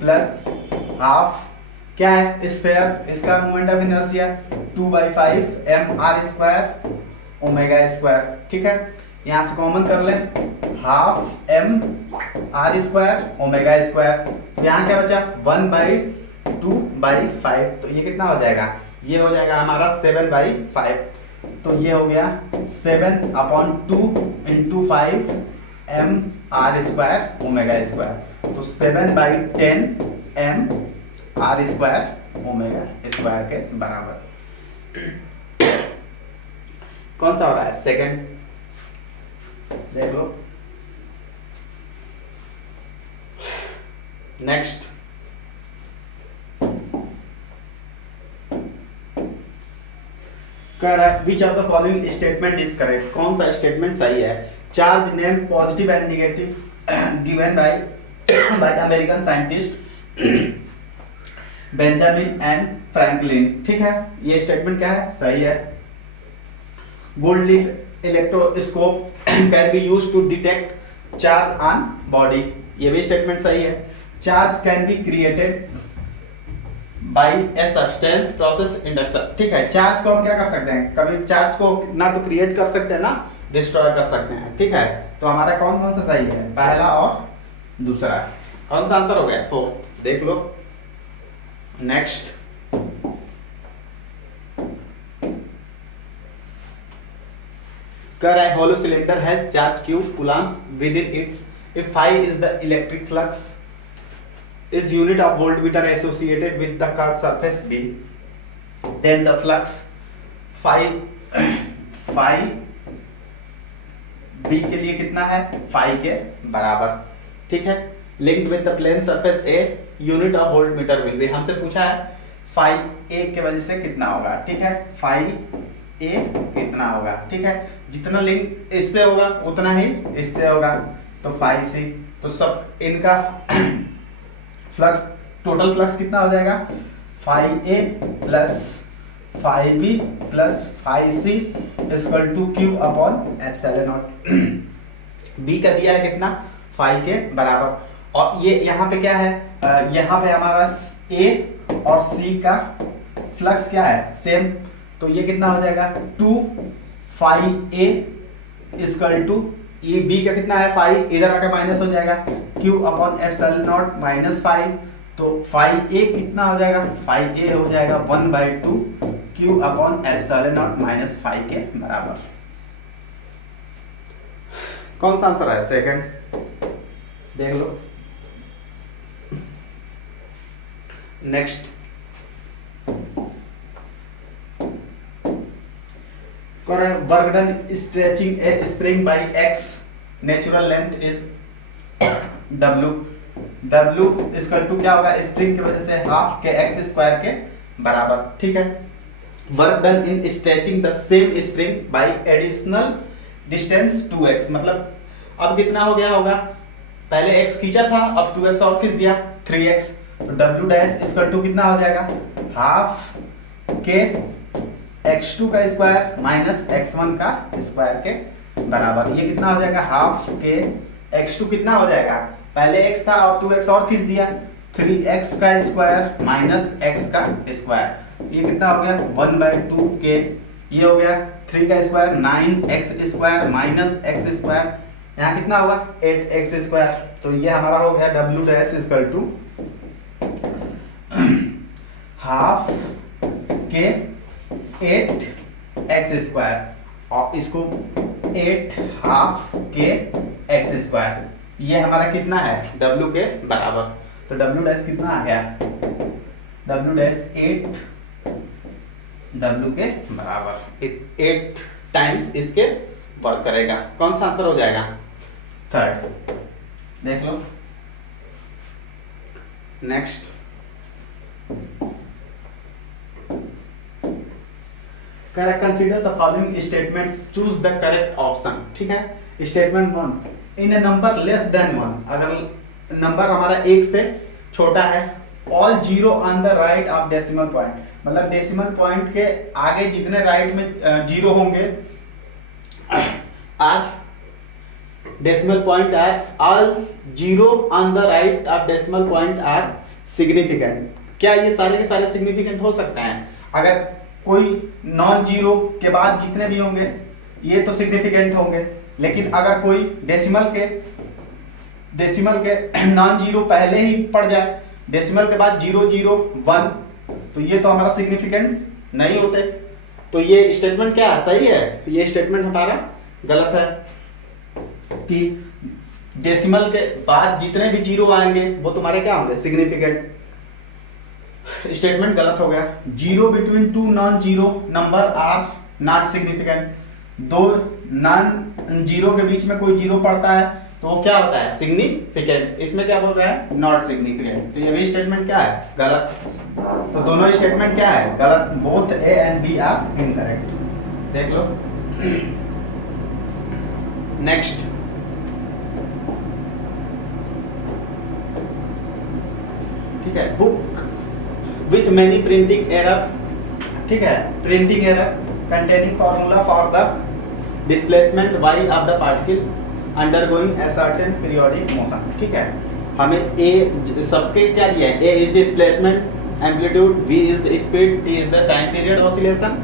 plus half क्या है, स्फेयर, इसका moment of inertia 2/5 M R square omega square. ठीक है, यहाँ से कॉमन कर ले, half M R square omega square. यहाँ क्या बचा, 1/2/5। तो ये कितना हो जाएगा, ये हो जाएगा हमारा 7/5। तो ये हो गया 7/2 × 5 M R square omega square. तो 7/10 M R square omega square के बराबर। कौन सा हो रहा है, सेकंड। देख लो। नेक्स्ट, कह रहा है which of the following statement is correct. कौन सा स्टेटमेंट सही है, charge name positive and negative given by American scientist Benjamin and Franklin. ठीक है, ये स्टेटमेंट क्या है, सही है। Gold leaf electroscope can be used to detect charge on body, ये भी स्टेटमेंट सही है। Charge can be created by a substance process induction. ठीक है, चार्ज को हम क्या कर सकते हैं, कभी चार्ज को ना तो क्रिएट कर सकते हैं ना डिस्ट्रॉय कर सकते हैं। ठीक है, तो हमारा कौन कौन सा सही है, पहला और दूसरा। कौन सा आंसर हो गया, 4। देख लो। नेक्स्ट, कर है hollow cylinder has charge q coulombs within its if phi is the electric flux is unit of voltmeter associated with the curved surface B, then the flux phi B के लिए कितना है, phi के बराबर। ठीक है, linked with the plane surface A unit of voltmeter will be। हमसे पूछा है फाइव ए के वजह से कितना होगा, ठीक है, फाइव ए कितना होगा, ठीक है, जितना लिंक इससे होगा उतना ही इससे होगा, तो फाइव सी, तो सब इनका फ्लक्स, टोटल फ्लक्स कितना हो जाएगा, five A plus five B plus five C equal to Q upon epsilon naught. B का दिया है कितना, 5 के बराबर, और ये यहाँ पे क्या है, यहाँ पे हमारा ए और सी का फ्लक्स क्या है, सेम, तो ये कितना हो जाएगा 2 5 ए इक्वल टू, ये बी का कितना है 5, इधर आके माइनस हो जाएगा, Q upon epsilon naught minus 5, तो 5 ए कितना हो जाएगा, 5 ए हो जाएगा 1/2 q upon epsilon naught minus 5 के बराबर। कौन सा आंसर है, सेकंड, देख लो। Next, work done stretching a spring by x, natural length is W, W equal to क्या होगा, स्प्रिंग की वजह से हाफ के एक्स स्क्वायर के बराबर, ठीक है। Work done in stretching the same spring bye additional distance 2x, मतलब अब कितना हो गया होगा, पहले x खींचा था, अब 2x और खींच दिया 3x, तो W डैश इक्वल टू कितना हो जाएगा, हाफ के x2 का स्क्वायर माइनस x1 का स्क्वायर के बराबर, ये कितना हो जाएगा, हाफ के x2 कितना हो जाएगा, पहले x था अब 2x और खींच दिया, 3x का स्क्वायर माइनस x का स्क्वायर, ये कितना हो गया 1/2 के, ये हो गया 3 का square 9x square minus x square, यहाँ कितना होगा 8x स्क्वायर, तो ये हमारा हो गया W dash equal to half के 8x स्क्वायर, और इसको 8 हाफ के x स्क्वायर, ये हमारा कितना है W के बराबर, तो W डैश कितना आ गया, W डैश 8 W के बराबर, 8 टाइम्स इसके वर्क करेगा। कौन सा आंसर हो जाएगा, थर्ड, देख लो। Next, consider the following statement, choose the correct option, ठीक है। Statement 1, in a number less than 1, अगर नंबर हमारा 1 से छोटा है, all zero on the right of decimal point, मतलब डेसिमल पॉइंट के आगे जितने राइट में जीरो होंगे are decimal point are, all zero on the right of decimal point are significant. क्या ये सारे के सारे सिग्निफिकेंट हो सकते हैं, अगर कोई नॉन जीरो के बाद जितने भी होंगे ये तो सिग्निफिकेंट होंगे, लेकिन अगर कोई डेसिमल के नॉन जीरो पहले ही पड़ जाए, डेसिमल के बाद 0 0 1, तो ये तो हमारा सिग्निफिकेंट नहीं होते, तो ये स्टेटमेंट क्या सही है, ये स्टेटमेंट हमारा गलत है कि डेसिमल के बाद जितने भी जीरो आएंगे वो तुम्हारे क्या होंगे, सिग्निफिकेंट। स्टेटमेंट गलत हो गया। Zero between two non zero number are not significant, दो नॉन जीरो के बीच में कोई जीरो पड़ता है तो वो क्या होता है, सिग्निफिकेंट। इसमें क्या बोल रहा है, नॉट सिग्निफिकेंट, तो ये भी स्टेटमेंट क्या है, गलत। तो दोनों स्टेटमेंट क्या है, गलत, both A and B are incorrect. देख लो। नेक्स्ट, ठीक है, book with many printing error, ठीक है, printing error containing formula for the displacement y of the particle undergoing a certain periodic motion, ठीक है। हमें a सबके क्या दिया है, a is displacement, amplitude, v is the speed, t is the time period oscillation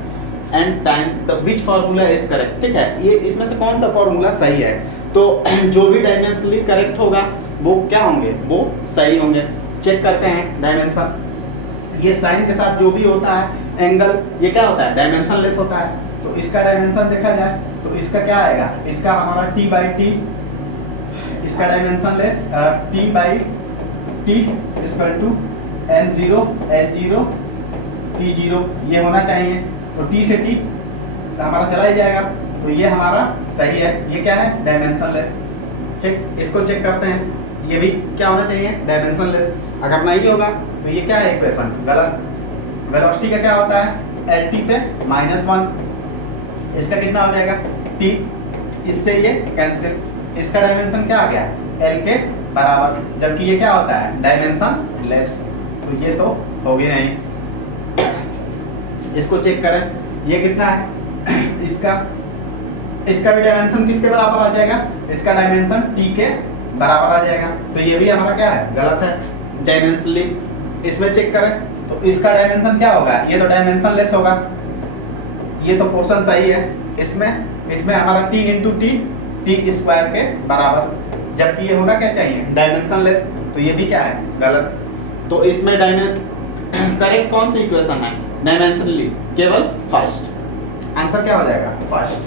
and time, the which formula is correct, ठीक है। ये इसमें से कौन सा फार्मूला सही है, तो जो भी डायमेंशनली करेक्ट होगा वो क्या होंगे, वो सही होंगे। चेक करते हैं डायमेंशन, ये साइन के साथ जो भी होता है एंगल, ये क्या होता है, डायमेंशन लेस होता है, तो इसका डायमेंशन देखा जाए तो इसका क्या आएगा, इसका हमारा t बाई टी, इसका dimensionless t by T equal to m0 h0 t0, ये होना चाहिए, तो t से t हमारा चला ही जाएगा, तो ये हमारा सही है, ये क्या है, डायमेंशन लेस। ठीक, इसको चेक करते हैं, ये भी क्या होना चाहिए, डायमेंशन लेस। अगर नहीं होगा तो ये क्या है, इक्वेशन गलत। वेलोसिटी का क्या होता है, LT पे -1, इसका कितना हो जाएगा T, इससे ये कैंसिल, इसका डायमेंशन क्या आ गया L के बराबर, जबकि ये क्या होता है डायमेंशन लेस, तो ये तो होगी नहीं। इसको चेक करें, ये कितना है इसका भी डायमेंशन किसके बराबर आ जाएगा, इसका डायमेंशन T के बराबर आ जाएगा, तो ये भी हमारा क्या है गलत है डायमेंशनली। इसमें चेक करें तो इसका डायमेंशन क्या होगा, ये तो डायमेंशन लेस होगा, ये तो पोर्शन सही है, इसमें हमारा T इंटू टी स्क्वायर के बराबर, जबकि ये होना क्या चाहिए डायमेंशन लेस, तो ये भी क्या है गलत। तो इसमें करेक्ट कौन सी इक्वेशन है डायमेंशनली, केवल फर्स्ट, आंसर क्या हो जाएगा फर्स्ट,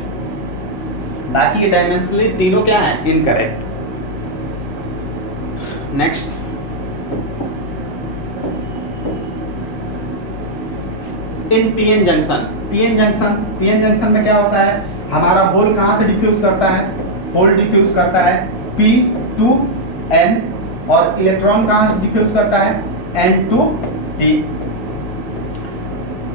बाकी ये डायमेंशनली तीनों क्या है इनकरेक्ट। नेक्स्ट, इन पीएन जंक्शन में क्या होता है, हमारा होल कहां से डिफ्यूज करता है, होल डिफ्यूज करता है P2N, और इलेक्ट्रॉन कहां डिफ्यूज करता है N2P।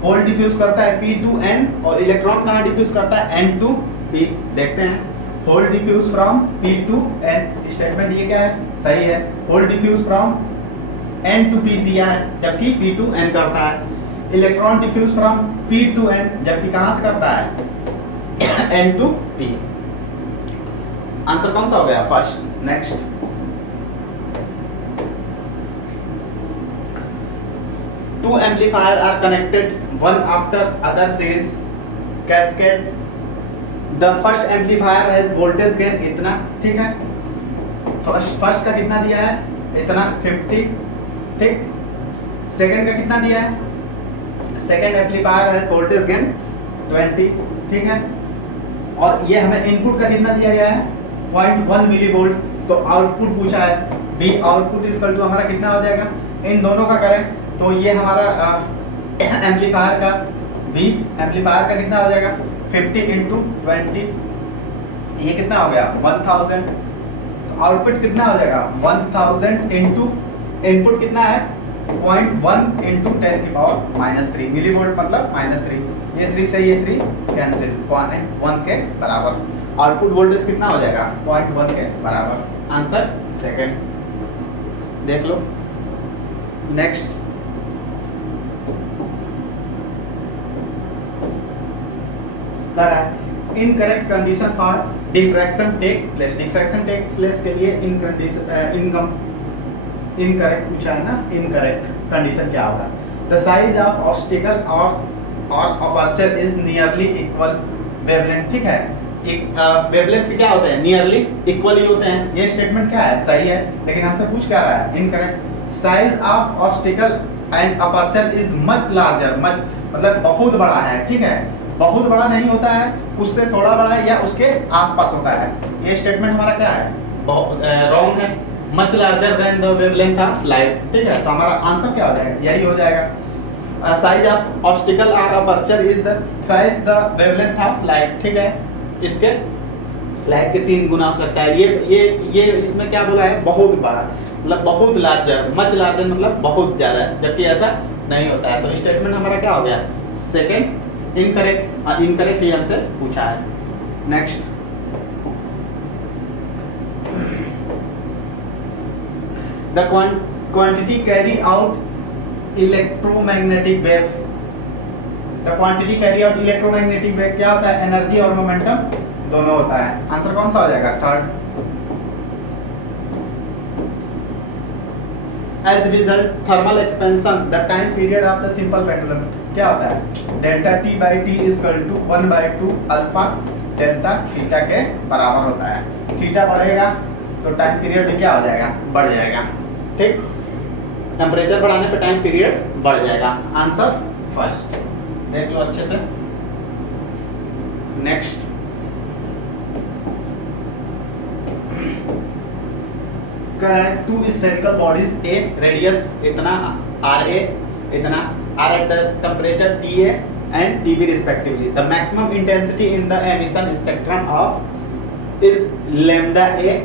होल डिफ्यूज करता है P2N और इलेक्ट्रॉन कहां डिफ्यूज करता है N2P। देखते हैं, whole diffuse from P2N, statement ये क्या है सही है, होल डिफ्यूज फ्रॉम N2P दिया है जबकि P2N करता है, इलेक्ट्रॉन डिफ्यूज फ्रॉम P2N जबकि कहां से करता है N2P। आंसर कौन सा हो गया first. Next, two amplifiers are connected one after other series cascade. The first amplifier has voltage gain इतना, ठीक है, फर्स्ट का कितना दिया है इतना 50, ठीक, सेकंड का कितना दिया है, second amplifier has voltage gain 20, ठीक है, और ये हमें इनपुट का कितना दिया गया है 0.1 मिली वोल्ट, तो आउटपुट पूछा है B आउटपुट इक्वल टू हमारा कितना हो जाएगा, इन दोनों का करें तो ये हमारा एम्पलीफायर का B एम्पलीफायर का कितना हो जाएगा 50 इंटू 20, ये कितना हो गया 1000, तो आउटपुट कितना हो जाएगा 1000 इंटू इनपुट कितना है 0.1 इंटू 10 की पावर -3 मिली वोल्ट, मतलब -3, ये 3 से ये 3 कैंसिल, 0.1 के बराबर, आउटपुट वोल्टेज कितना हो जाएगा 0.1 के बराबर, आंसर सेकंड। देख लो next, incorrect condition for diffraction take place के लिए इनकरेक्ट पूछा है ना, इनकरेक्ट कंडीशन क्या होगा, द साइज ऑफ ऑब्स्टिकल और aperture is nearly equal wavelength, ठीक है, वेवलेंथ क्या होते हैं नियरली इक्वल ही होते हैं, ये स्टेटमेंट क्या है सही है, लेकिन हमसे पूछ क्या रहा है incorrect. Size of obstacle and aperture is much larger, much मतलब बहुत बड़ा है, ठीक है, बहुत बड़ा नहीं होता है, उससे थोड़ा बड़ा है या उसके आसपास होता है, ये स्टेटमेंट हमारा क्या है रॉन्ग है, much larger than the wavelength of light, ठीक है, तो हमारा आंसर क्या हो जाएगा यही हो जाएगा, साइज ऑफ ऑब्स्टिकल और aperture is the thrice the wavelength of light, ठीक है, इसके लाइट के 3 गुना हो सकता है, ये इसमें क्या बोला है बहुत बड़ा, मतलब बहुत लार्जर, मच लार्जर मतलब बहुत ज्यादा, जबकि ऐसा नहीं होता है, तो स्टेटमेंट हमारा क्या हो गया सेकंड इनकरेक्ट, और इनकरेक्ट ही हमसे पूछा है। Next, the quantity carry out electromagnetic wave, the quantity carry out electromagnetic wave क्या होता है एनर्जी और मोमेंटम दोनों होता है, आंसर कौन सा हो जाएगा third. As result thermal expansion the time period of the simple pendulum क्या होता है delta T by T equal to 1/2 alpha delta theta के बराबर होता है, थीटा बढ़ेगा तो टाइम पीरियड भी क्या हो जाएगा बढ़ जाएगा, ठीक, टेम्परेचर बढ़ाने पे टाइम पीरियड बढ़ जाएगा, आंसर फर्स्ट। देख लो अच्छे से। Next, two spherical bodies a radius इतना RA इतना R at the temperature TA and TB respectively. The maximum intensity in the emission spectrum of is lambda A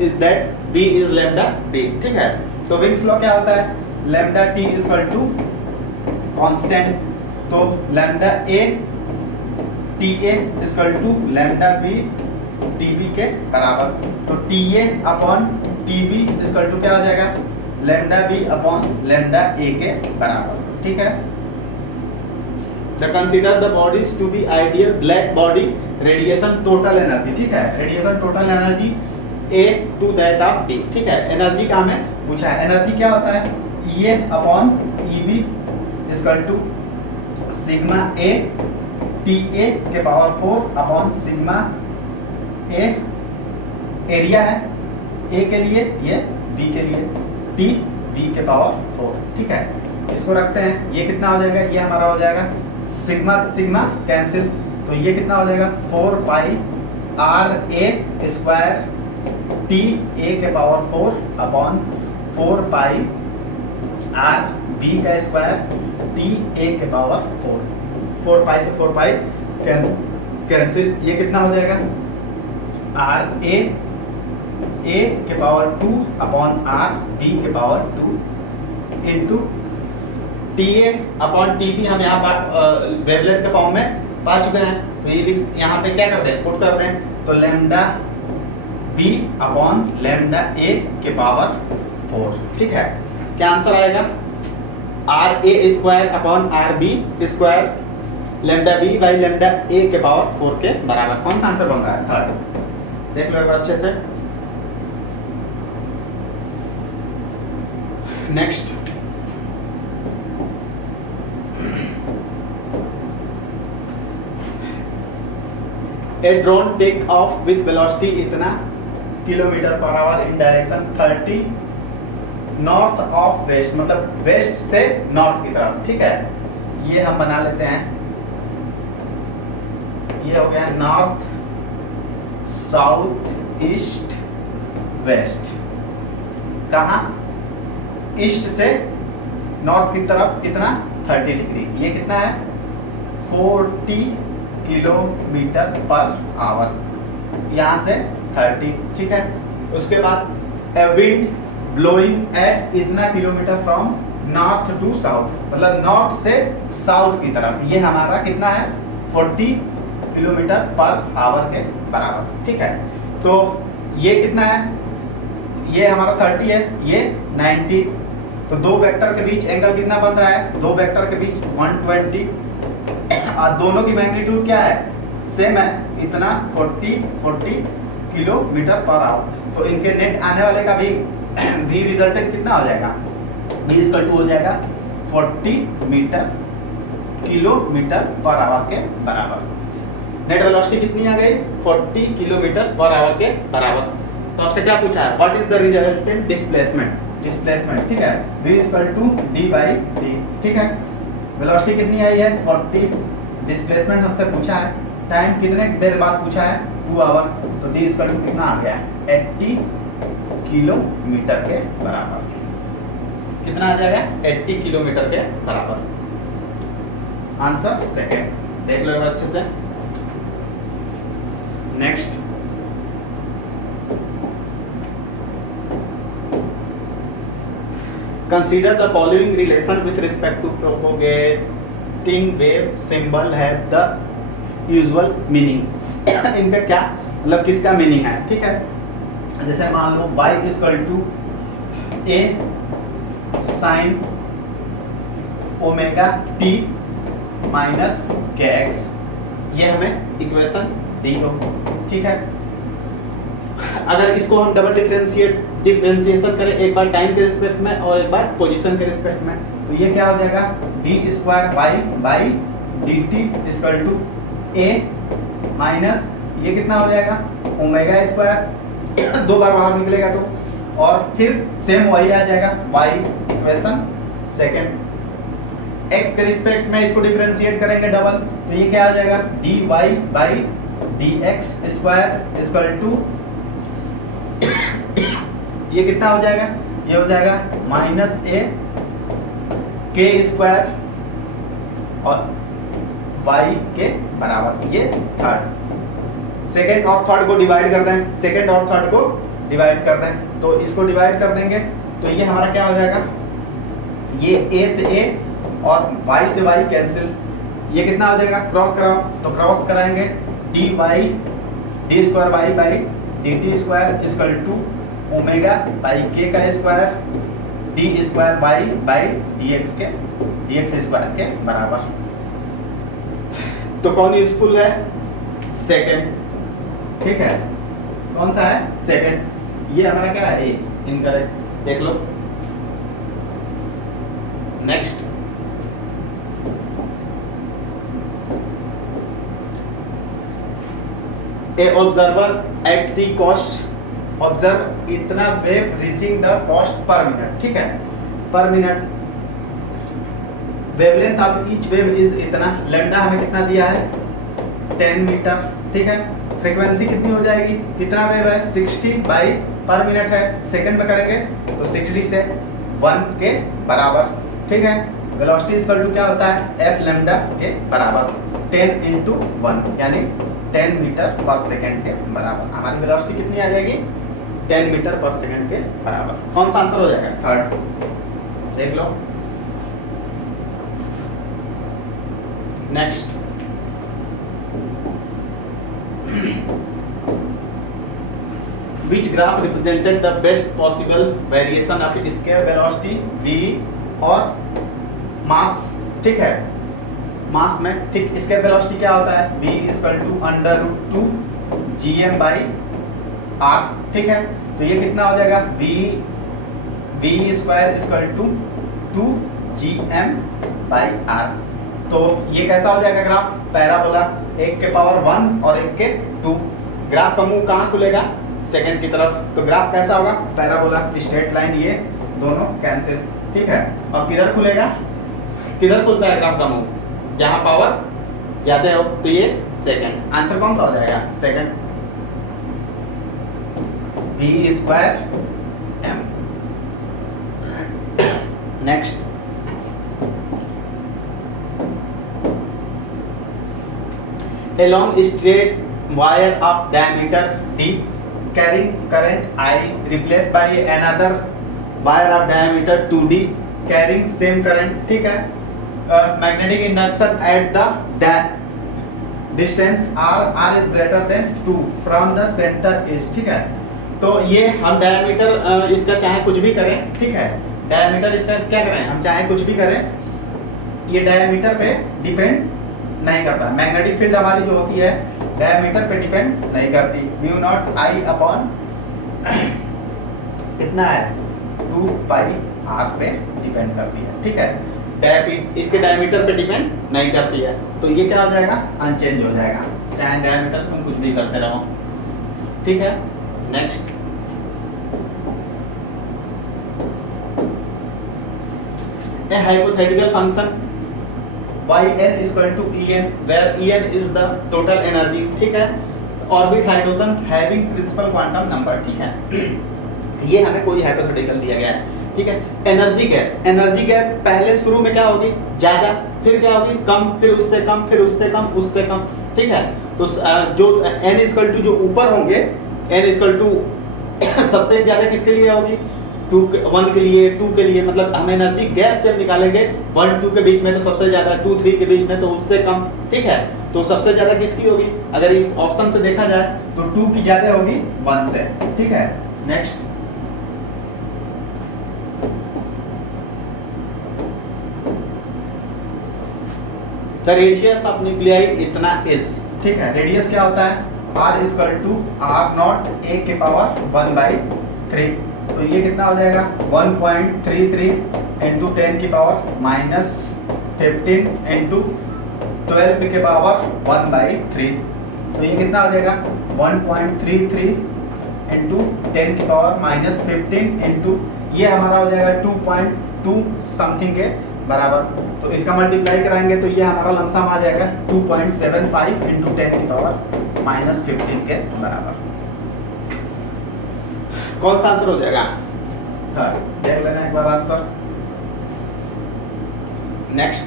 is that B is lambda B, ठीक है, तो wings law क्या होता है lambda T equal to constant, तो lambda A T A equal to lambda B T B के बराबर। तो T A upon T B equal to क्या हो जाएगा, lambda B upon lambda A के बराबर। ठीक है। Consider the bodies to be ideal black body radiation total energy. ठीक है, radiation total energy A to that of D. ठीक है, एनर्जी का हमें पूछा है, एनर्जी क्या होता है, E A upon E B equal to sigma A T A के power 4 upon sigma A, area है ए के लिए, ये बी के लिए, टी बी के पावर 4। ठीक है, इसको रखते हैं, ये कितना हो जाएगा, ये हमारा हो जाएगा सिग्मा से सिग्मा कैंसिल, तो ये कितना हो जाएगा 4 pi R A square T A के power 4 upon 4 pi R B का स्क्वायर टी ए के पावर 4। 4 पाई से 4 पाई कैंसिल, ये कितना हो जाएगा आर ए के पावर 2 अपॉन आर बी के power 2 into T A upon T B हम यहाँ वेवलेंथ के फॉर्म में पा चुके हैं, तो ये यहाँ पे क्या करते हैं, पुट करते हैं, तो lambda B upon lambda A के पावर 4। ठीक है, क्या आंसर आएगा, R A square upon R B square lambda B by lambda A के पावर 4 के बराबर। कौन सा आंसर बन रहा है, थर्ड। देख लो एक बार अच्छे से। Next, a drone take off with velocity इतना kilometre per hour in direction 30 north of west, मतलब वेस्ट से नॉर्थ की तरफ। ठीक है, ये हम बना लेते हैं, ये हो गया नॉर्थ साउथ ईस्ट वेस्ट। कहाँ, ईस्ट से नॉर्थ की तरफ कितना 30 डिग्री, ये कितना है 40 किलोमीटर पर आवर, यहाँ से 30। ठीक है, उसके बाद ए विंड ब्लोइंग एट इतना kilometre from north to south, मतलब नॉर्थ से साउथ की तरफ, ये हमारा कितना है 40 किलोमीटर पर आवर के बराबर। ठीक है, तो ये कितना है, ये हमारा 30 है, ये 90, तो दो वेक्टर के बीच एंगल कितना बन रहा है, दो वेक्टर के बीच 120, और दोनों की मैग्नीट्यूड क्या है, सेम है, इतना 40 किलोमीटर पर आवर। तो इनके नेट आने वाले का भी रिजल्टेंट कितना हो जाएगा, b इक्वल टू हो जाएगा 40 किलोमीटर पर आवर के बराबर। नेट वेलोसिटी कितनी आ गई, 40 किलोमीटर पर आवर के बराबर। तो आपसे क्या पूछा है, what is the resultant displacement, ठीक है, v equal to d by d। ठीक है, वेलोसिटी कितनी आई है 40, डिस्प्लेसमेंट हमसे पूछा है, टाइम कितने देर बाद पूछा है 2 आवर, तो d इक्वल टू कितना आ गया 80 किलोमीटर के बराबर। कितना आ जाएगा 80 किलोमीटर के बराबर। आंसर सेकेंड, देख लो एक बार अच्छे से। Next, consider the following relation with respect to propagating wave symbol have the usual meaning। इनका क्या मतलब, किसका मीनिंग है। ठीक है, जैसे मान लो y equal to a sine omega t minus K X, ये हमें इक्वेशन दी हो। ठीक है, अगर इसको हम डबल डिफरेंशिएशन करें, एक बार टाइम के रिस्पेक्ट में और एक बार पोजीशन के रिस्पेक्ट में, तो ये क्या हो जाएगा D square by D T equal to A minus ये कितना हो जाएगा ओमेगा स्क्वायर, 2 बार बाहर निकलेगा तो, और फिर सेम वही आ जाएगा वाई इक्वेशन सेकेंड। एक्स के रिस्पेक्ट में इसको डिफरेंशिएट करेंगे डबल, तो ये क्या आ जाएगा D Y by D X square equal to, ये कितना हो जाएगा, ये हो जाएगा माइनस ए के स्क्वायर और वाई के बराबर। ये थर्ड, सेकेंड और थर्ड को डिवाइड कर दें, सेकेंड और थर्ड को डिवाइड कर दें, तो इसको डिवाइड कर देंगे तो ये हमारा क्या हो जाएगा, ये ए से ए और y से y कैंसिल, ये कितना हो जाएगा, क्रॉस कराओ, तो क्रॉस कराएंगे dy D square Y by D T square equal to omega by K का square D square Y by D X square के बराबर। तो कौन यूजफुल है, सेकंड, ठीक है, कौन सा है, सेकंड। ये हमारा क्या है, इनकरेक्ट, देख लो। Next, a observer eight C cost observe इतना wave reaching the cost per minute, ठीक है, पर minute. Wavelength of each wave is इतना, लैम्डा हमें कितना दिया है 10 मीटर, ठीक है। फ्रीक्वेंसी कितनी हो जाएगी, कितना वेव है 60 बाई पर मिनट है, सेकंड में करेंगे तो 60 से 1 के बराबर, ठीक है। वेलोसिटी इक्वल टू क्या होता है, एफ लैम्डा के बराबर 10 इंटू 1 यानी 10 मीटर पर सेकंड के बराबर। हमारी वेलोसिटी कितनी आ जाएगी, 10 मीटर पर सेकंड के बराबर। कौन सा आंसर हो जाएगा, थर्ड, देख लो। Next, which graph represented the best possible variation of escape velocity v और मास, ठीक है, मास में, ठीक, escape velocity क्या होता है, v equal to under root 2 gm by r, ठीक है। तो ये कितना हो जाएगा, v square equal to 2 gm by r। तो ये कैसा हो जाएगा ग्राफ, पैराबोला, 1 के पावर 1 और 1 के 2। ग्राफ का मुंह कहाँ खुलेगा, सेकंड की तरफ, तो ग्राफ कैसा होगा, पैराबोला, स्ट्रेट लाइन, ये दोनों कैंसिल, ठीक है। और किधर खुलेगा, किधर खुलता है ग्राफ का मुंह, जहां पावर ज्यादा हो, तो ये सेकंड। आंसर कौन सा हो जाएगा, second, v square m। Next, a long straight wire of diameter d carrying current I replaced by another wire of diameter 2d carrying same current, ठीक है। magnetic induction at the distance r is greater than 2 from the center is, ठीक है। तो ये हम diameter इसका चाहे कुछ भी करें, ठीक है, डायमीटर इसका क्या करें, हम चाहे कुछ भी करें, ये डायमीटर पे डिपेंड नहीं करता। मैग्नेटिक फील्ड हमारी जो होती है डायमीटर पे डिपेंड नहीं करती, म्यू नॉट आई अपॉन कितना है 2 पाई आर पे डिपेंड करती है, ठीक है। इसके डायमीटर पे डिपेंड नहीं करती है, तो ये क्या हो जाएगा, अनचेंज हो जाएगा, चाहे डायमीटर तुम कुछ भी करते रहो, ठीक है। Next, A hypothetical function yn equal to en where en is the total energy, ठीक है। Orbit hydrogen having principal quantum number, ठीक है। ये हमें कोई हाइपोथेटिकल दिया गया है, ठीक है। एनर्जी गैप पहले शुरू में क्या होगी, ज्यादा, फिर क्या होगी, कम, फिर उससे कम, फिर उससे कम, उससे कम, ठीक है। तो जो n इक्वल टू जो ऊपर होंगे, n इक्वल टू सबसे ज्यादा किसके लिए होगी, 1 के लिए, 2 के लिए, मतलब हम एनर्जी गैप जब निकालेंगे 1 2 के बीच में तो सबसे ज्यादा, 2 3 के बीच में तो उससे कम, ठीक है। तो सबसे ज्यादा किसकी होगी, अगर इस ऑप्शन से देखा जाए तो 2 की ज्यादा होगी 1 से, ठीक है। Next, the radius of nuclei इतना इज, ठीक है। रेडियस क्या होता है, r equal to r nought a के पावर 1/3, तो ये कितना हो जाएगा 1.33 इंटू 10 की पावर -15 इंटू 12 के पावर 1/3, तो ये कितना हो जाएगा 1.33 इंटू 10 की पावर -15 इंटू ये हमारा हो जाएगा 2.2 समथिंग के बराबर। तो इसका मल्टीप्लाई कराएंगे तो ये हमारा लमसम आ जाएगा 2.75 इंटू 10 की पावर -15 के बराबर। कौन सा आंसर हो जाएगा, थर्ड, देख लेना एक बार answer. Next,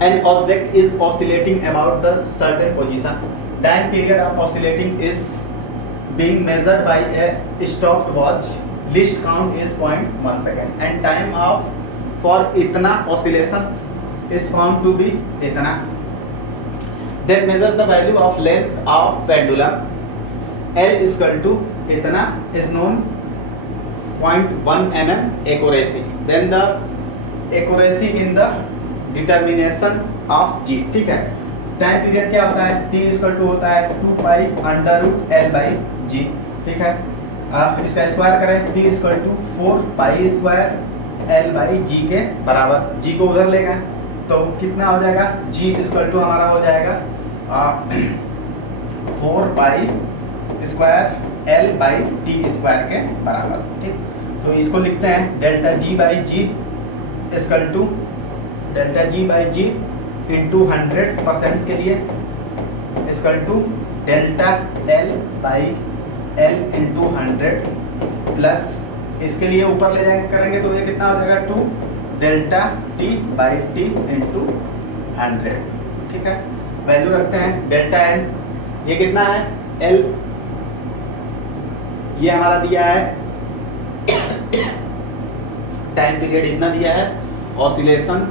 an object is oscillating about the certain position, time period of oscillating is being measured by a stopwatch, least count is 0.1 second and time of for इतना oscillation is found to be इतना. Then measure the value of length of pendulum. L is equal to इतना is known 0.1 mm accuracy. Then the accuracy in the determination of G. ठीक है. Time period क्या होता है? T equal to होता है 2 pi under root L by G. ठीक है. इसका स्क्वायर करें, T equal to 4 pi square L by G के बराबर. G को उधर लेगा तो कितना हो जाएगा? G इक्वल टू हमारा हो जाएगा 4 pi square L by T square के बराबर. ठीक, तो इसको लिखते हैं delta G by G equal to delta G by G into 100% के लिए equal to delta L by L into 100 plus इसके लिए ऊपर ले जाएंगे करेंगे तो ये कितना हो जाएगा 2 delta T by T into 100. ठीक है. वैल्यू रखते हैं डेल्टा N, ये कितना है? L ये हमारा दिया है, टाइम पीरियड इतना दिया है, oscillation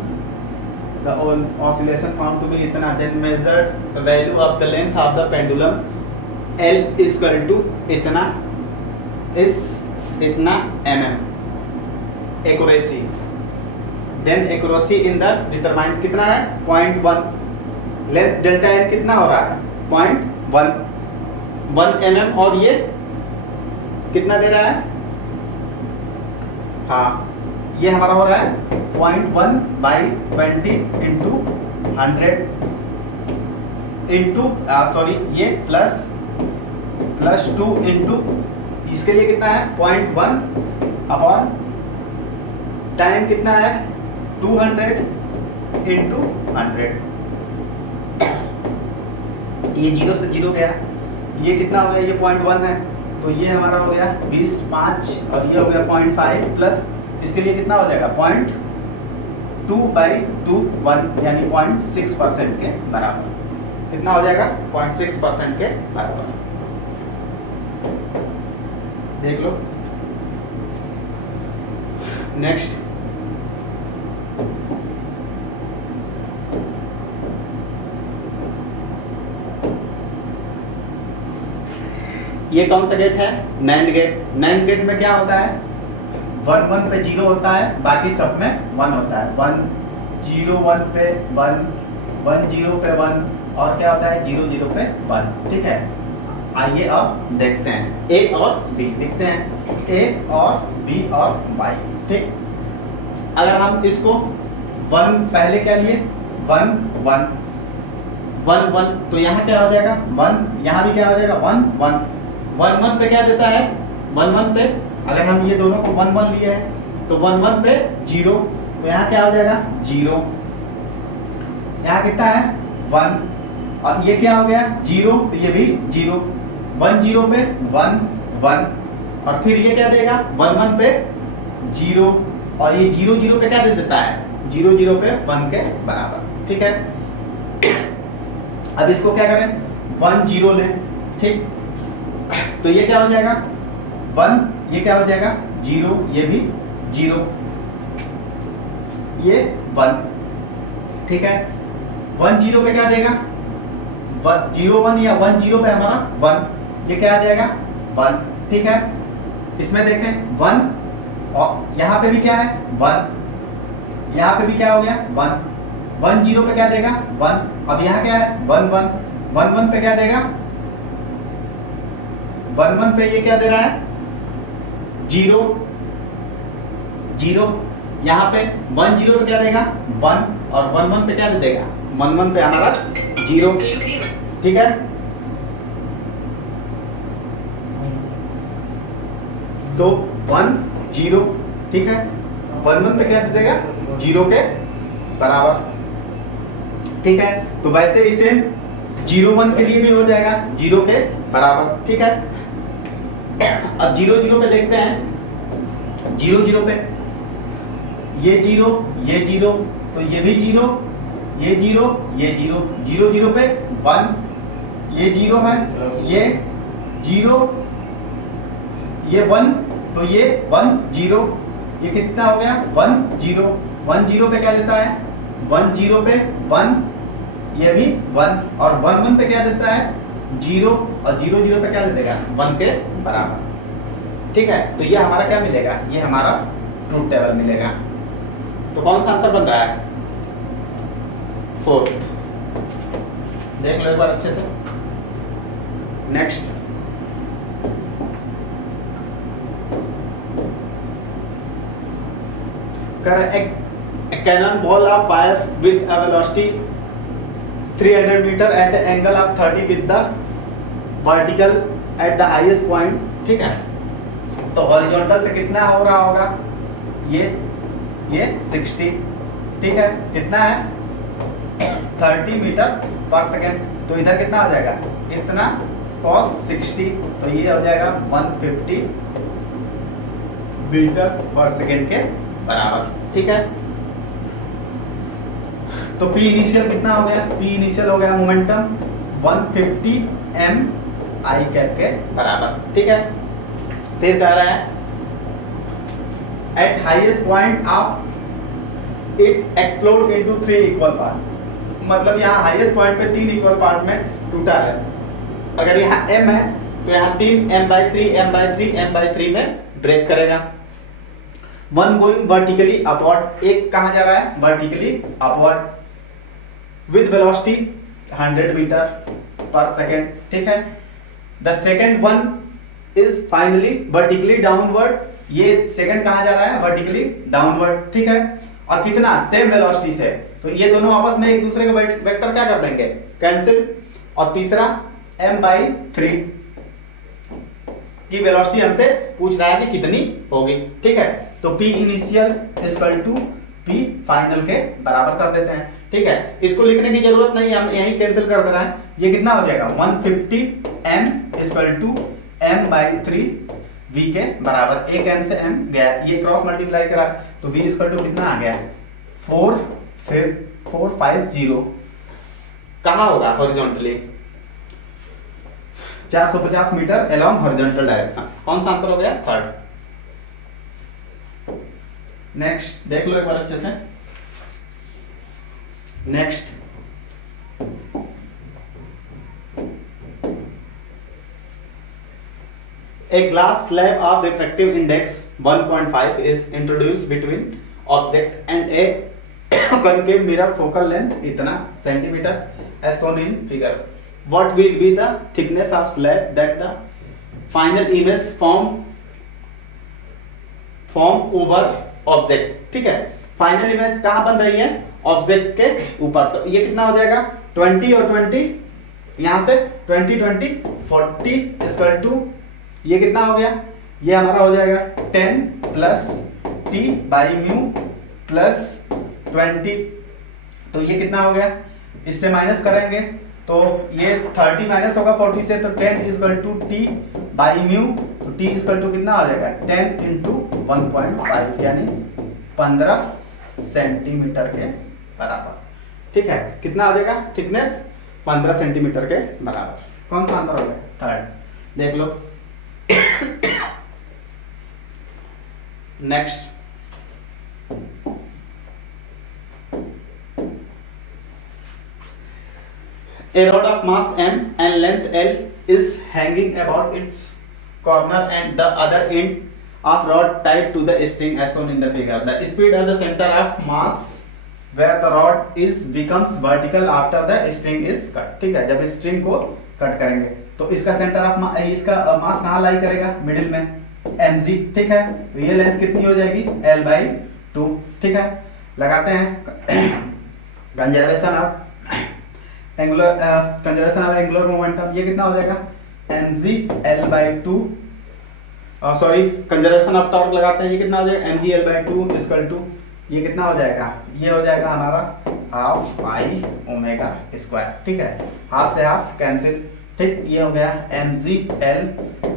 the oscillation found to be इतना. then measured the value of the length of the pendulum. L is equal to इतना is इतना mm. accuracy, then accuracy in the determined कितना है? 0.1. length delta n कितना हो रहा है? 0.1 mm और ये कितना दे रहा है? हाँ, ये हमारा हो रहा है 0.1 बाई 20 इंटू 100 इंटू सॉरी ये प्लस 2 इंटू इसके लिए कितना है? 0.1 अपॉन टाइम कितना है? 200 इंटू 100. ये 0 से 0 गया, ये कितना हो गया? ये 0.1 है तो ये हमारा हो गया 20.5 और ये हो गया 0.5 प्लस इसके लिए कितना हो जाएगा? 0.2/21 यानी 0.6% के बराबर. कितना हो जाएगा? 0.6% के बराबर. देख लो नेक्स्ट. ये कौन सा गेट है? NAND gate. नैंड गेट में क्या होता है? 1 पे 0 होता है, बाकी सब में 1 होता है. 1 0 1 पे 1 1 0 पे 1 और क्या होता है? 0 0 पे 1. ठीक है. आइए अब देखते हैं A और B. लिखते हैं A और B और Y. ठीक. अगर हम इसको 1 पहले क्या लिए? 1 1 1 1 तो यहाँ क्या हो जाएगा? 1. यहाँ भी क्या हो जाएगा? 1 1 1 1 पे क्या देता है? 1 1 पे अगर हम ये दोनों को 1 1 लिए हैं तो 1 1 पे 0 तो यहाँ क्या हो जाएगा? 0. यहाँ कितना है? 1 और ये क्या हो गया? 0 तो ये भी 0. 1 0 पे 1 1 और फिर ये क्या देगा? 1 1 पे 0 और ये 0 0 पे क्या दे देता है? 0 0 पे 1 के बराबर. ठीक है. अब इसको क्या करें? 1 0 लें. ठीक. तो ये क्या हो जाएगा? 1 ये क्या हो जाएगा? 0 ये भी 0 ये 1. ठीक है. 1 0 पे क्या देगा? 0 1 या 1 0 पे हमारा 1 ये क्या आ जाएगा? 1. ठीक है. इसमें देखें 1 और यहाँ पे भी क्या है? 1. यहाँ पे भी क्या हो गया? 1 1 0 पे क्या देगा? 1. अब यहाँ क्या है? 1 1 1 1 पे क्या देगा? 1 1 पे ये क्या दे रहा है? 0 0. यहाँ पे 1 0 पे क्या देगा? 1 और 1 1 पे क्या दे देगा? 1 1 पे हमारा 0. ठीक है. तो 1 0. ठीक है. 1 1 पे क्या दे देगा? 0 के बराबर. ठीक है. तो वैसे इसे 0 1 के लिए भी हो जाएगा 0 के बराबर. ठीक है. अब 0 0 पे देखते हैं. 0 0 पे ये 0 ये 0 तो ये भी 0 ये 0 ये 0 0 0 पे 1 ये 0 है ये 0 ये 1 तो ये 1 0, ये कितना हो गया 1 0, 1 0 पे क्या देता है 1 0 पे 1, ये भी 1 और 1 1 पे क्या देता है 0 और 0 0 पे क्या दे देगा 1 के बराबर। ठीक है, तो ये हमारा क्या मिलेगा, ये हमारा ट्रूथ टेबल मिलेगा। तो कौन सा आंसर बन रहा है 4th। देख लो एक बार अच्छे से। Next, a cannonball of fire with a velocity 300 meter at the angle of 30 with the vertical at the highest point। ठीक है, तो हॉरिजॉन्टल से कितना हो रहा होगा, ये 60। ठीक है, कितना है 30 मीटर पर सेकेंड, तो इधर कितना हो जाएगा इतना cos 60, तो ये हो जाएगा 150 मीटर पर सेकेंड के बराबर। ठीक है, तो P इनिशियल कितना हो गया, P इनिशियल हो गया मोमेंटम 150 m I कैप के बराबर। ठीक है, फिर कह रहा है eight highest point of it explode into 3 equal part, मतलब यहाँ हाईएस्ट पॉइंट पे 3 इक्वल पार्ट में टूटा है। अगर यहाँ m है तो यहाँ 3 m/3 m/3 m/3 में ब्रेक करेगा। वन गोइंग वर्टिकली अपवर्ड, एक कहाँ जा रहा है vertically upward with velocity 100 metre पर सेकेंड। ठीक है, the second one is finally vertically downward, ये सेकंड कहाँ जा रहा है वर्टिकली डाउनवर्ड। ठीक है, और कितना सेम वेलोसिटी से, तो ये दोनों आपस में एक दूसरे का वेक्टर क्या कर देंगे कैंसिल। और तीसरा m/3 की वेलोसिटी हमसे पूछ रहा है कि कितनी होगी। ठीक है, तो P initial equal to P final के बराबर कर देते हैं। ठीक है, इसको लिखने की जरूरत नहीं, हम यहीं कैंसिल कर दे रहे हैं। ये कितना हो जाएगा 150 m equal to m/3 v के बराबर, एक m से m गया, ये क्रॉस मल्टीप्लाई करा तो v इक्वल टू कितना आ गया 450। कहाँ होगा horizontally 450 metre along horizontal direction. कौन सा आंसर हो गया 3rd। नेक्स्ट देख लो एक बार अच्छे से। Next, a glass slab of refractive index 1.5 is introduced between object and a concave mirror focal length इतना centimetre as shown in figure। What will be the thickness of slab that the final image form over object। ठीक है, final image कहाँ बन रही है object के ऊपर, तो ये कितना हो जाएगा 20 और 20, यहाँ से 20 20 40 इक्वल टू ये कितना हो गया, ये हमारा हो जाएगा 10 plus t by mu plus 20, तो ये कितना हो गया, इससे माइनस करेंगे तो ये 30 माइनस होगा 40 से, तो 10 equal to t by mu, तो t इक्वल टू कितना हो जाएगा 10 इंटू 1.5 यानी 15 सेंटीमीटर के बराबर। ठीक है, कितना आ जाएगा थिकनेस 15 सेंटीमीटर के बराबर। कौन सा आंसर हो गया 3rd, देख लो। Next, a rod of mass m and length l is hanging about its corner and the other end of rod tied to the string as shown in the figure। The speed at the center of mass where the rod is becomes vertical after the string is cut। ठीक है, जब string को cut करेंगे तो इसका centre of इसका मास कहाँ लाई करेगा मिडिल में mg। ठीक है, तो ये लेंथ कितनी हो जाएगी l/2। ठीक है, लगाते हैं कंजर्वेशन ऑफ एंगुलर मोमेंटम, ये कितना हो जाएगा mg l/2, sorry conservation of torque लगाते हैं, ये कितना हो जाएगा mg l/2 इक्वल टू ये कितना हो जाएगा, ये हो जाएगा हमारा हाफ पाई ओमेगा स्क्वायर। ठीक है, हाफ से हाफ कैंसिल। ठीक, ये हो गया mg l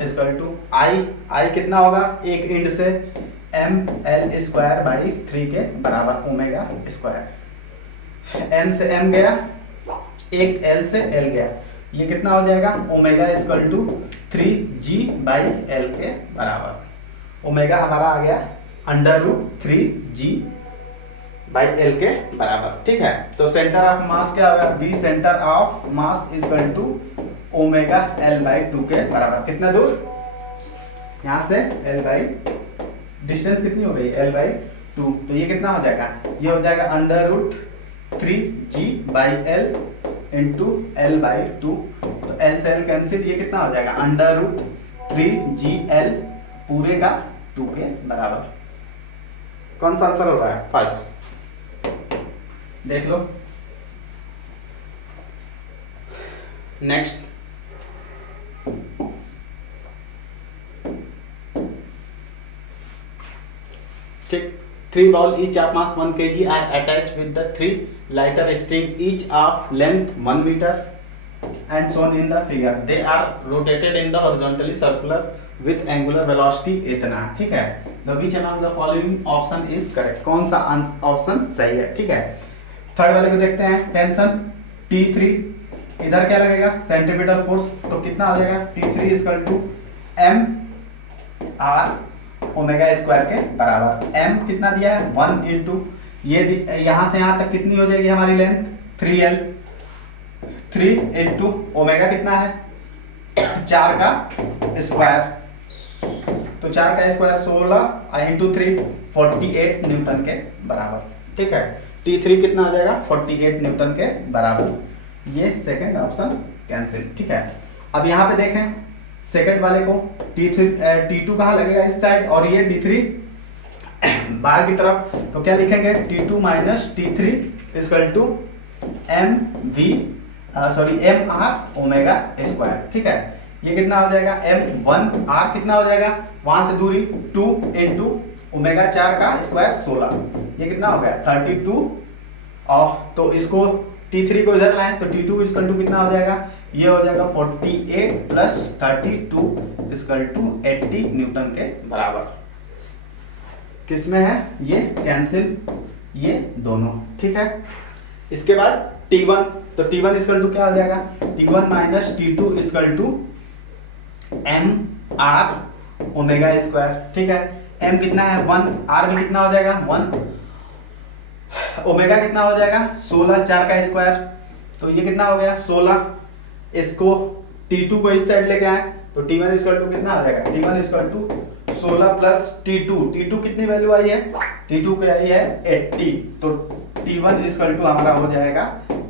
इक्वल टू आई कितना होगा एक इंड से ml स्क्वायर बाई 3 के बराबर ओमेगा स्क्वायर। m से m गया, एक l से l गया, ये कितना हो जाएगा, ओमेगा इक्वल टू 3g/l के बराबर। ओमेगा हमारा आ गया √3g/l के बराबर, ठीक है। तो सेंटर ऑफ मास क्या होगा, B centre of mass equal to omega l/2 के बराबर। कितना दूर, यहाँ से डिस्टेंस कितनी हो गई, l/2, तो ये कितना हो जाएगा, ये हो जाएगा √3g/l इंटू l/2, तो l से l कैंसिल, ये कितना हो जाएगा √3gl पूरे का 2 के बराबर। कौन सा आंसर हो रहा है, फर्स्ट, देख लो। नेक्स्ट, ठीक, 3 ball each of mass 1 kg are attached with the 3 lighter string each of length 1 meter and shown in the figure. They are rotated in the horizontally circular with angular velocity इतना, ठीक है। The which among the following option is correct? कौन सा option सही है, ठीक है। Third वाले को देखते हैं, टेंशन T3, इधर क्या लगेगा, सेंट्रीपिटल फोर्स, तो कितना आ जाएगा T3 equal to m r omega square के बराबर। m कितना दिया है 1 इंटू ये यहाँ से यहाँ तक कितनी हो जाएगी हमारी लेंथ 3l, 3 इंटू ओमेगा कितना है 4 का स्क्वायर, तो 4 का स्क्वायर 16 इंटू 3 48 न्यूटन के बराबर, ठीक है। T3 कितना हो जाएगा 48 न्यूटन के बराबर। ये सेकंड ऑप्शन कैंसिल, ठीक है। अब यहाँ पे देखें सेकंड वाले को T2 कहाँ लगेगा, इस साइड, और ये T3 बाहर की तरफ, तो क्या लिखेंगे T2 minus T3 equal to mr omega square, ठीक है। ये कितना हो जाएगा m1r कितना हो जाएगा, वहां से दूरी 2 इंटू ओमेगा 4 का स्क्वायर 16, ये कितना हो गया 32, और तो इसको T3 को इधर लाएं तो T2 इक्वल टू कितना हो जाएगा, ये हो जाएगा 48 प्लस 32 इक्वल टू 80 न्यूटन के बराबर। किसमें है ये कैंसिल, ये दोनों, ठीक है। इसके बाद T1, तो T1 इक्वल टू क्या हो जाएगा, T1 minus T2 equal to mr omega square, ठीक है। m कितना है 1, r भी कितना हो जाएगा 1, ओमेगा कितना हो जाएगा 16, 4 का स्क्वायर, तो ये कितना हो गया 16। इसको T2 को इस साइड लेके आए तो T1 इक्वल टू कितना आ जाएगा, T1 equal to 16 plus T2 कितनी वैल्यू आई है, T2 की आई है 80, तो T1 इक्वल टू हमारा हो जाएगा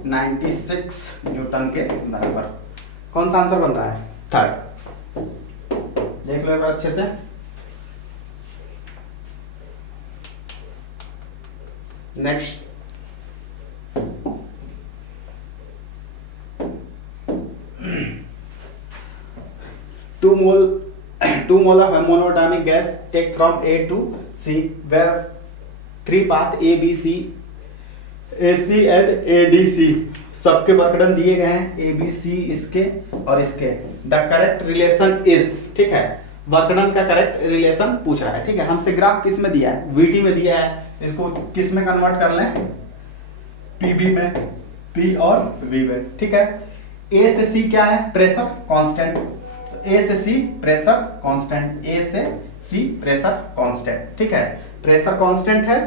96 न्यूटन के बराबर। कौन सा आंसर बन रहा है, थर्ड, देख लो एक बार अच्छे से। Next, two mole of monatomic gas take from A to C where 3 path A B C AC and ADC सबके वर्कडन दिए गए हैं, A B C इसके और इसके। द करेक्ट रिलेशन इज, ठीक है, वर्कडन का करेक्ट रिलेशन पूछ रहा है, ठीक है। हमसे ग्राफ किस में दिया है, VT में दिया है, इसको किस में कन्वर्ट कर लें, PB में, P और V में, ठीक है। A से C क्या है, प्रेशर कांस्टेंट, A से C प्रेशर कांस्टेंट, A से C प्रेशर कांस्टेंट, ठीक है। प्रेशर कांस्टेंट है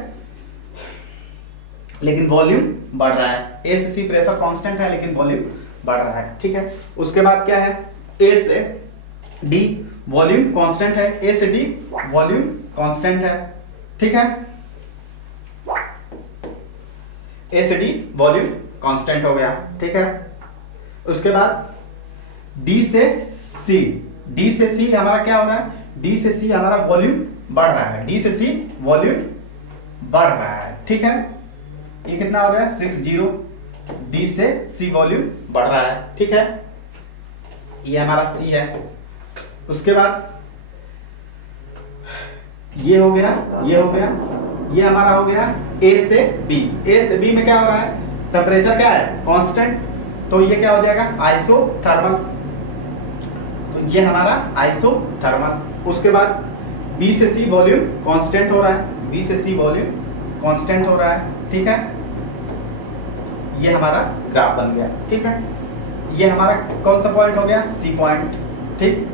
लेकिन वॉल्यूम बढ़ रहा है, A से C प्रेशर कांस्टेंट है लेकिन वॉल्यूम बढ़ रहा है, ठीक है। उसके बाद क्या है, A से D वॉल्यूम कांस्टेंट है, A से D वॉल्यूम कांस्टेंट है, ठीक है। A से D वॉल्यूम कांस्टेंट हो गया, ठीक है। उसके बाद D से C हमारा क्या हो रहा है, D से C हमारा वॉल्यूम बढ़ रहा है, D से C वॉल्यूम बढ़ रहा है, ठीक है। ये कितना हो गया 60, D से C वॉल्यूम बढ़ रहा है, ठीक है। ये हमारा C है। उसके बाद ये हो गया, ये हो गया, ये हमारा हो गया A से B में क्या हो रहा है, टेम्परेचर क्या है कांस्टेंट, तो ये क्या हो जाएगा आइसोथर्मल, तो ये हमारा आइसोथर्मल। उसके बाद B से C वॉल्यूम कांस्टेंट हो रहा है, B से C वॉल्यूम कांस्टेंट हो रहा है, ठीक है। ये हमारा ग्राफ बन गया, ठीक है। ये हमारा कौन सा पॉइंट हो गया, सी पॉइंट, ठीक,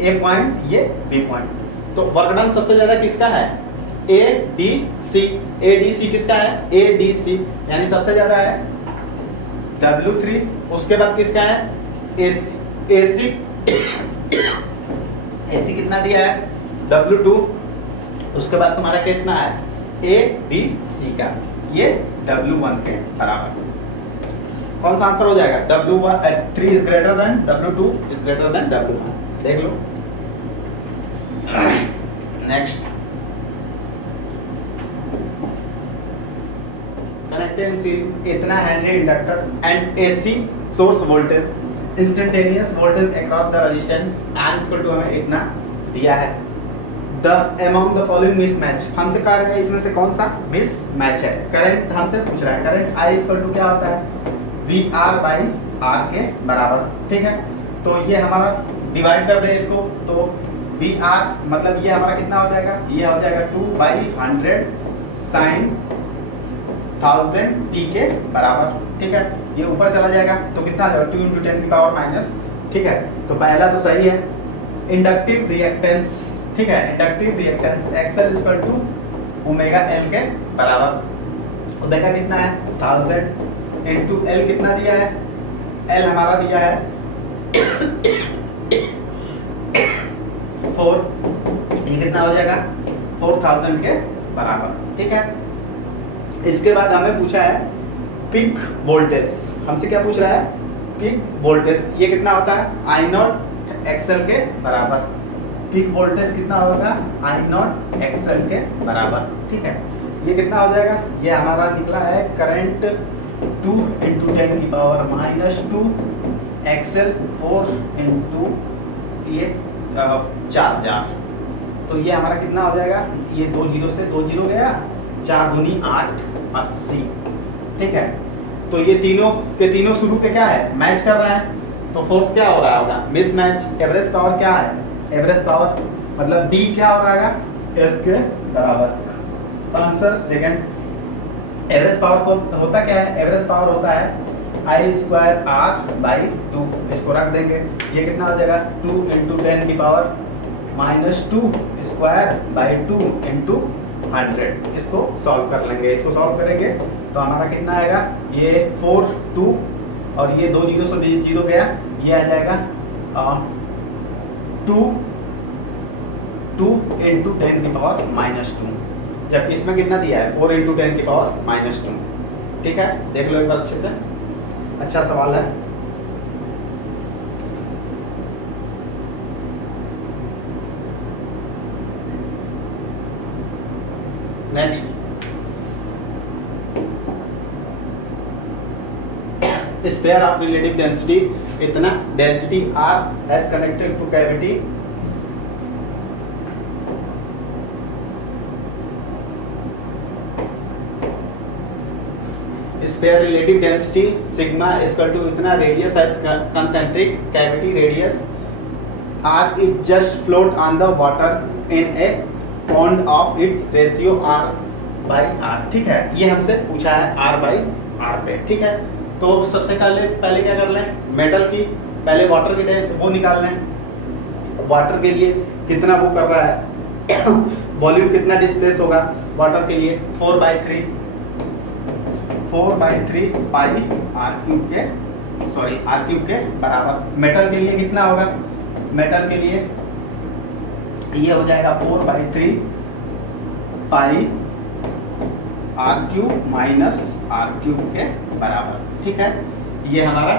ए पॉइंट, ये बी पॉइंट। तो वर्क डन सबसे ज्यादा किसका है, A D C, A D C किसका है, ए डी सी, यानी सबसे ज्यादा है W3, उसके बाद किसका है, AC AC कितना दिया है, W2, उसके बाद तुम्हारा कितना है, A B C का, ये W1 के बराबर। कौन सा आंसर हो जाएगा, W3 is greater than W2 is greater than W1, देख लो। नेक्स्ट, कनेक्टेड सीरीज इतना henry inductor and AC source voltage instantaneous voltage across the resistance R equal to हमें इतना दिया है। The among the following mismatch, हमसे कह रहा है इसमें से कौन सा मिसमैच है। करंट हमसे पूछ रहा है, करंट I इक्वल टू क्या होता है, VR बाई R के बराबर, ठीक है। तो ये हमारा डिवाइड कर दे इसको, तो VR मतलब ये हमारा कितना हो जाएगा, ये हो जाएगा 2/100 sin 1000 t के बराबर, ठीक है। ये ऊपर चला जाएगा तो कितना आ जाएगा, 2 × 10 की पावर माइनस, ठीक है। तो पहला तो सही है। इंडक्टिव रिएक्टेंस, ठीक है, inductive reactance XL equal to omega L के बराबर। ओमेगा कितना है 1000 इनटू L कितना दिया है, L हमारा दिया है 4, ये कितना हो जाएगा 4000 के बराबर, ठीक है। इसके बाद हमें पूछा है पीक वोल्टेज, हमसे क्या पूछ रहा है, पीक वोल्टेज, ये कितना होता है I0 XL के बराबर। पीक वोल्टेज कितना होगा, I0 XL के बराबर, ठीक है। ये कितना हो जाएगा, ये हमारा निकला है करंट 2 × 10 की पावर -2 XL 4 × ये 4, तो ये हमारा कितना हो जाएगा, ये 2 0 से 2 0 गया, 4 दूनी 8 80, ठीक है। तो ये तीनों के तीनों शुरू के क्या है, मैच कर रहा है, तो फोर्थ क्या हो रहा होगा, मिसमैच। एवरेज पावर क्या है, एवरेज पावर मतलब D क्या हो रहा है S के बराबर। Answer second. एवरेज पावर को होता क्या है, एवरेज पावर होता है I²R/2, इसको रख देंगे, ये कितना हो जाएगा 2 × 10 की पावर -2 2/2 × 100। इसको सॉल्व कर लेंगे, इसको सॉल्व करेंगे तो हमारा कितना आएगा, ये 4 2 और ये 2 0 से 0 गया, ये आ जाएगा 2 × 10 की पावर -2, जबकि इसमें कितना दिया है 4 × 10 की पावर -2, ठीक है। देख लो एक बार अच्छे से, अच्छा सवाल है। Next, sphere of relative density, इतना density R as connected to cavity, sphere relative density sigma equal to इतना radius as concentric cavity radius R it just float on the water in a pond of its ratio R/R, ठीक है। ये हमसे पूछा है R/R पे, ठीक है। तो सबसे पहले क्या कर लें, मेटल की पहले वाटर की वो निकाल लें। वाटर के लिए कितना वो कर रहा है वॉल्यूम कितना डिस्प्लेस होगा वाटर के लिए, 4/3 पाई R³ के R³ के बराबर। मेटल के लिए कितना होगा, मेटल के लिए ये हो जाएगा 4/3 पाई R³ माइनस R³ के बराबर, ठीक है। ये हमारा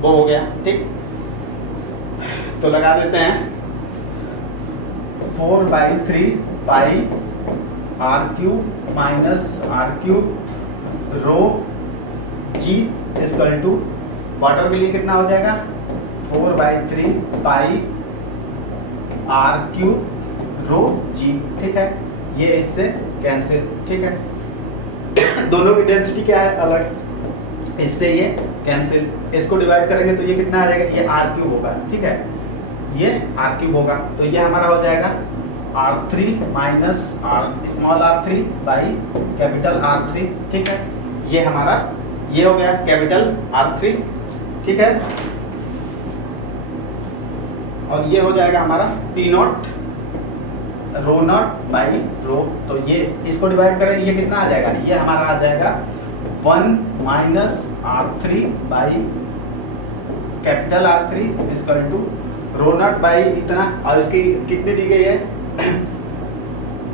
वो हो गया, ठीक। तो लगा देते हैं 4/3 pi R³ minus R³ rho G equal to water के लिए कितना हो जाएगा 4/3 पाई R³ रो G, ठीक है। ये इससे कैंसिल, ठीक है। दोनों की डेंसिटी क्या है अलग, इससे ये कैंसिल, इसको डिवाइड करेंगे तो ये कितना आ जाएगा, ये R³ होगा, ठीक है। ये R³ होगा तो ये हमारा हो जाएगा R3 minus small r3 by capital R3, ठीक है। ये हमारा ये हो गया कैपिटल R3, ठीक है। और ये हो जाएगा हमारा T nought rho nought by rho. तो ये इसको डिवाइड करें, ये कितना आ जाएगा, ये हमारा आ जाएगा 1 minus R3 by capital R3 equal to rho nought by इतना, और इसकी कितनी दी गई है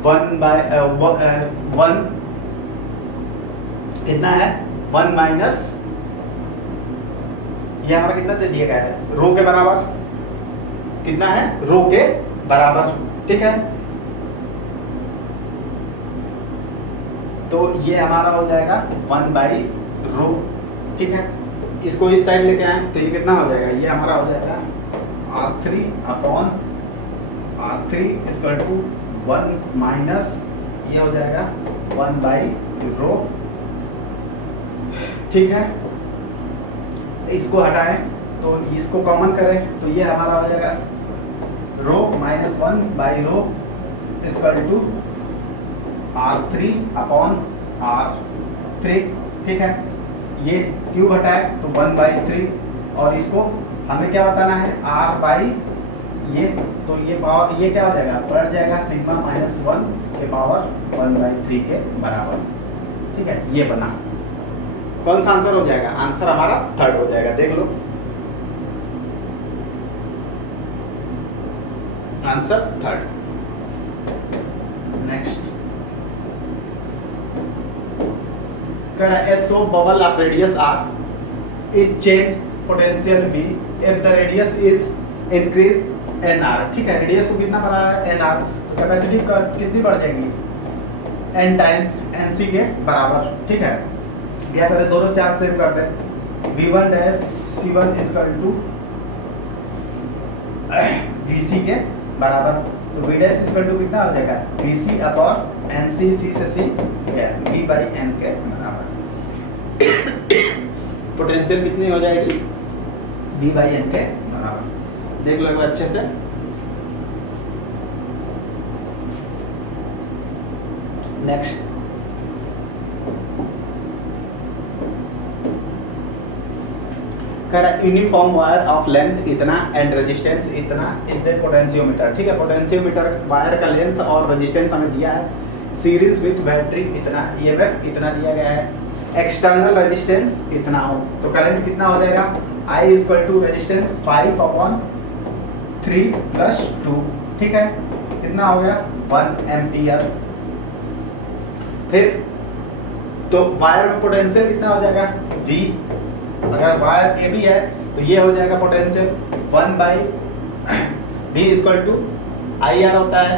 1 बाई 1 कितना है 1 माइनस, ये हमारा कितना दे दिया गया है रो के बराबर, कितना है रो के बराबर, ठीक है। तो ये हमारा हो जाएगा 1 बाई रो, ठीक है। इसको इस साइड लेके आए तो ये कितना हो जाएगा, ये हमारा हो जाएगा R3 upon R3 equal to 1 minus ये हो जाएगा 1 बाई रो, ठीक है। इसको हटाएं तो इसको कॉमन करें तो ये हमारा हो जाएगा rho minus 1 by rho equal to R3 upon R3, ठीक है। ये क्यूब हटाए तो 1 बाई 3 और इसको हमें क्या बताना है R बाई ये, तो ये पावर ये क्या हो जाएगा पलट जाएगा सिग्मा माइनस 1 के पावर 1 बाई 3 के बराबर, ठीक है। ये बना, कौन सा आंसर हो जाएगा, आंसर हमारा थर्ड हो जाएगा, देख लो answer third. Next SO bubble of radius R is change potential V if the radius is increase NR, ठीक है। रेडियस को कितना बढ़ा है NR, तो कैपेसिटी कितनी बढ़ जाएगी N टाइम्स NC के बराबर, ठीक है। क्या करें दोनों चार्ज सेव कर दें, V1 dash C1 equal to VC के बराबर, तो V डैश इक्वल टू कितना हो जाएगा VC अपॉन NC, C से C V बाई N के बराबर। पोटेंशियल कितनी हो जाएगी V बाई N के बराबर, देख लो एक बार अच्छे से। Next uniform wire of length इतना एंड रेजिस्टेंस इतना इज ए पोटेंशियोमीटर, ठीक है। पोटेंशियोमीटर वायर का लेंथ और रेजिस्टेंस हमें दिया है, सीरीज विथ बैटरी इतना, EMF इतना दिया गया है, एक्सटर्नल रेजिस्टेंस इतना हो, तो करंट कितना हो जाएगा I equal to resistance 5 upon 3 plus 2, ठीक है। कितना हो गया 1 एम्पियर। फिर तो वायर में पोटेंशियल कितना हो जाएगा V, अगर वायर ए बी है तो ये हो जाएगा potential 1 by V equal to IR होता है,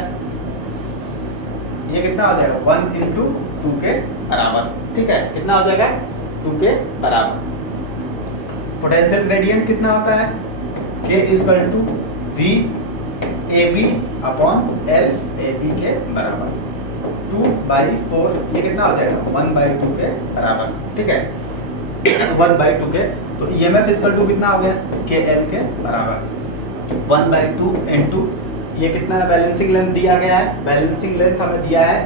ये कितना हो जाएगा 1 इंटू 2 के बराबर, ठीक है। कितना हो जाएगा 2 के बराबर। पोटेंशियल ग्रेडियंट कितना होता है K equal to V AB upon L AB के बराबर, 2 बाई 4 ये कितना हो जाएगा 1 बाई 2 के बराबर, ठीक है। 1 बाई 2 के, तो EMF इक्वल टू कितना हो गया KL के बराबर, 1 बाई 2 इंटू ये कितना है बैलेंसिंग लेंथ दिया गया है, बैलेंसिंग लेंथ हमें दिया है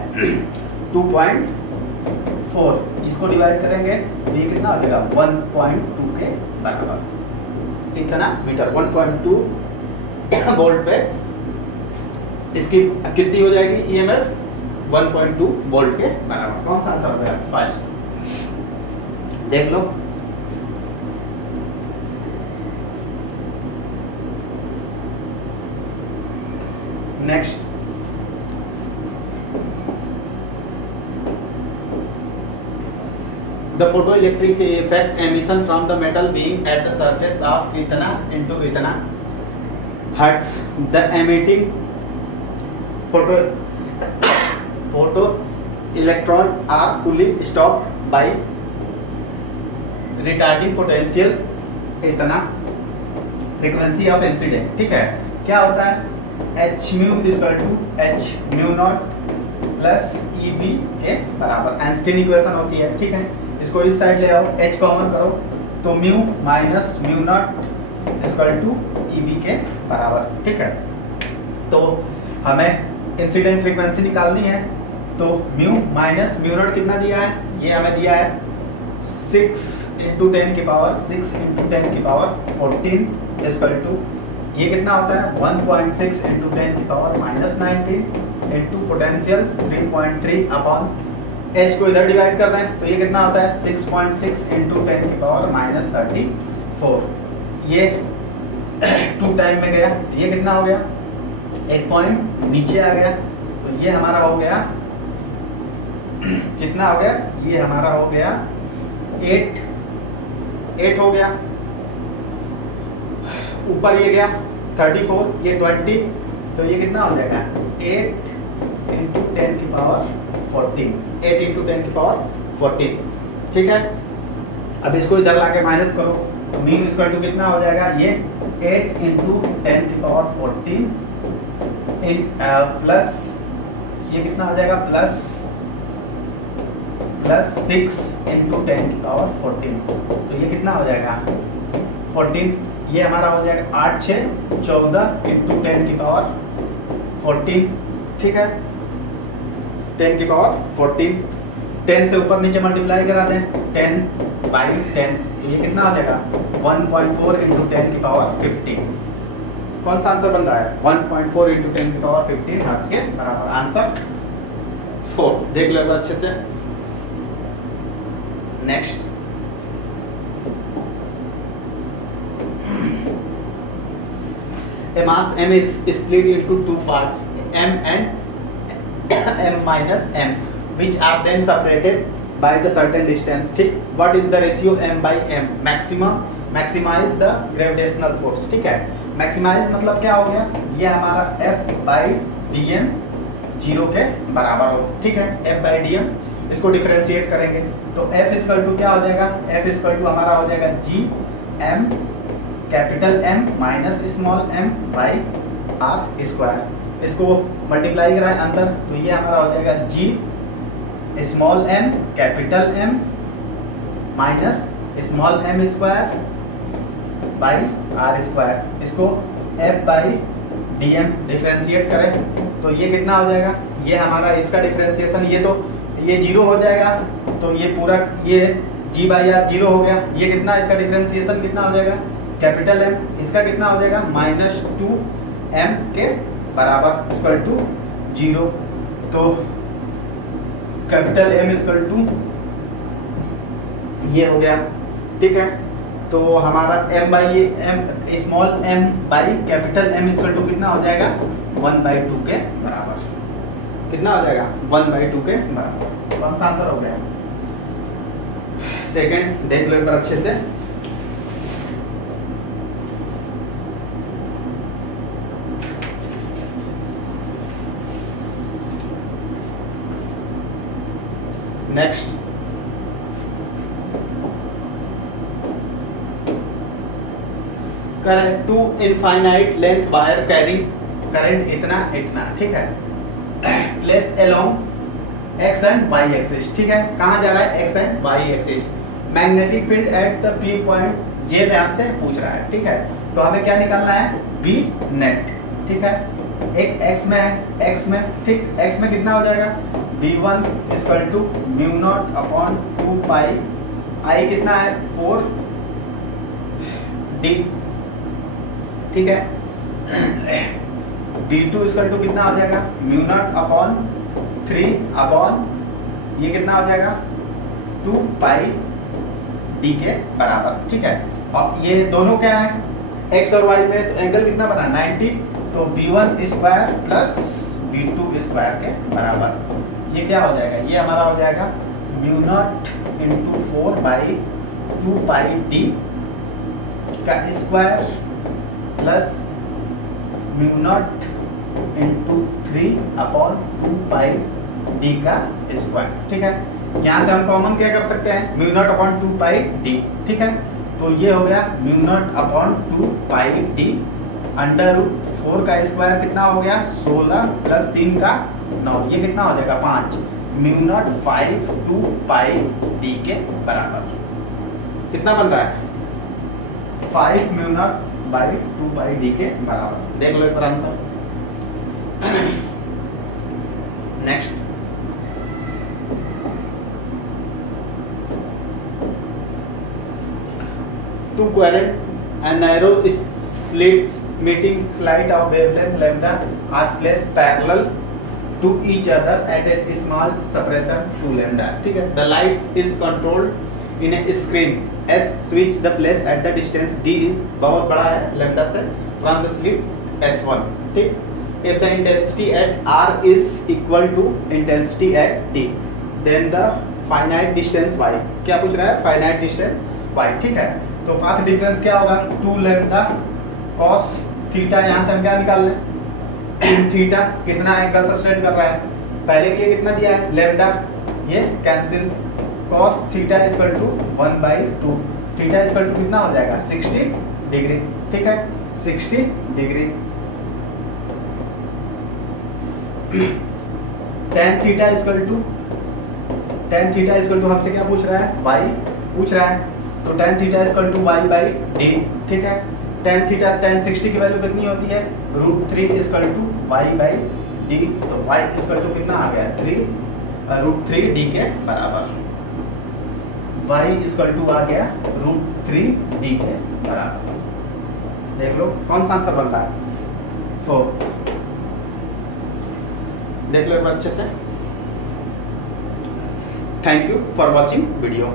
2.4, इसको डिवाइड करेंगे तो ये कितना हो जाएगा 1.2 के बराबर, कितना मीटर 1.2 वोल्ट पे इसकी कितनी हो जाएगी EMF 1.2 वोल्ट के बराबर। कौन सा आंसर हो गया फर्स्ट, देख लो। Next the photoelectric effect emission from the metal being at the surface of इतना into इतना hertz, the emitting photo electron are fully stopped by retarding potential इतना frequency of incident, ठीक है। क्या होता है H mu equal to H mu nought plus EB के बराबर, आइंस्टीन इक्वेशन होती है, ठीक है। इसको इस साइड ले आओ, H कॉमन करो तो mu minus mu nought equal to EB के बराबर, ठीक है। तो हमें इंसिडेंट फ्रीक्वेंसी निकालनी है, तो म्यू माइनस म्यू नॉट कितना दिया है, ये हमें दिया है 6 इंटू 10 की पावर 6 इंटू 10 की पावर 14 इक्वल टू ये कितना होता है 1.6 इंटू 10 की power -19 into potential 3.3 upon H को इधर डिवाइड कर दें तो ये कितना होता है 6.6 इंटू 10 की पावर -34। ये 2 टाइम में गया, ये कितना हो गया, एक पॉइंट नीचे आ गया, तो ये हमारा हो गया कितना हो गया, ये हमारा हो गया 8 हो गया, ऊपर ये गया 34, ये 20, तो ये कितना हो जाएगा 8 इंटू 10 की पावर 14, 8 इंटू 10 की पावर 14। ठीक है, अब इसको इधर लाके माइनस करो तो म्यू इक्वल टू कितना हो जाएगा, ये 8 इंटू 10 की पावर 14 प्लस ये कितना हो जाएगा प्लस 6 इंटू 10 की पावर 14, तो ये कितना हो जाएगा 14, ये हमारा हो जाएगा 8 6 14 इंटू 10 की पावर 14। ठीक है, 10 की पावर 14, 10 से ऊपर नीचे मल्टीप्लाई करा दें 10/10, तो ये कितना हो जाएगा 1.4 इंटू 10 की पावर 15। कौन सा आंसर बन रहा है 1.4 इंटू 10 की पावर 15 हाथ के बराबर, आंसर 4। देख लो अच्छे से। Next, a mass m is split into two parts, m and m minus m, which are then separated by the certain distance. ठीक, what is the ratio m by m? maximize the gravitational force। ठीक है, maximize मतलब क्या हो गया, ये हमारा f by dm 0 के बराबर हो। ठीक है, f by dm, इसको डिफरेंशिएट करेंगे तो f इक्वल टू क्या हो जाएगा, f इक्वल टू हमारा हो जाएगा g m capital M minus small m by r square. इसको मल्टीप्लाई कराएं अंदर तो ये हमारा हो जाएगा g small m capital M minus small m square by r square. इसको f बाई dm डिफरेंशिएट करें तो ये कितना हो जाएगा, ये हमारा इसका डिफरेंशिएशन, ये 0 हो जाएगा, तो ये पूरा ये g बाई r 0 हो गया, ये कितना इसका डिफरेंशिएशन कितना हो जाएगा कैपिटल M, इसका कितना हो जाएगा -2m के बराबर इक्वल टू 0, तो कैपिटल M इक्वल टू ये हो गया। ठीक है, तो हमारा m by m small m by capital M equal to कितना हो जाएगा 1/2 के बराबर, कितना हो जाएगा 1/2 के बराबर। कौन सा आंसर हो गया, सेकंड। देख लो एक बार अच्छे से। Next, current to infinite length wire carrying current इतना। ठीक है, place along x and y axis. ठीक है, कहाँ जा रहा है x and y axis. Magnetic field at the P point J में आपसे पूछ रहा है। ठीक है, तो हमें क्या निकालना है B नेट। ठीक है, एक x में है, x में ठीक, x में कितना हो जाएगा B1 equal to mu nought upon 2 pi I कितना है 4D। ठीक है, B2 इक्वल टू कितना हो जाएगा म्यू नॉट अपॉन 3 अपॉन ये कितना हो जाएगा 2 पाई D के बराबर। ठीक है, और ये दोनों क्या है x और y में, तो एंगल कितना बना 90, तो B1 square plus B2 square के बराबर। ये क्या हो जाएगा, ये हमारा हो जाएगा mu naught into 4 by 2 pi D का square plus mu naught into 3 upon 2 pi D का स्क्वायर। ठीक है, यहाँ से हम कॉमन क्या कर सकते हैं mu nought upon 2 pi D। ठीक है, तो ये हो गया mu nought upon 2 pi D under root 4 का स्क्वायर कितना हो गया 16 प्लस 3 का 9, ये कितना हो जाएगा 5 म्यू नॉट 5 2 पाई D के बराबर। कितना बन रहा है 5 mu naught by 2 pi D के बराबर। देख लो एक बार answer. Next, two current and narrow slits meeting light of wavelength lambda are placed parallel to each other at a small separation to lambda. ठीक है. The light is controlled in a screen S switch the place at the distance D is बहुत बड़ा है lambda से from the slit S1. ठीक. If the intensity at R is equal to intensity at D, then the finite distance y. क्या पूछ रहा है? Finite distance y. ठीक है. तो पाथ डिफरेंस क्या होगा? 2 लैम्डा cos थीटा. यहाँ से हम क्या निकाल लें? थीटा कितना एंगल सब्सटेंड कर रहा है? पहले के लिए कितना दिया है? लैम्डा. ये cancel. cos theta equal to 1/2. Theta equal to कितना हो जाएगा? 60 डिग्री. ठीक है. 60 degree. tan theta equal to हमसे क्या पूछ रहा है? y पूछ रहा है. तो tan theta equal to y/d. ठीक है. tan 60 की वैल्यू कितनी होती है? √3 इक्वल टू y/d. तो y इक्वल टू कितना आ गया? 3√3d के बराबर. y इक्वल टू आ गया √3d के बराबर. देख लो कौन सा आंसर बन रहा है? 4. देख लो एक बार अच्छे से. Thank you for watching video.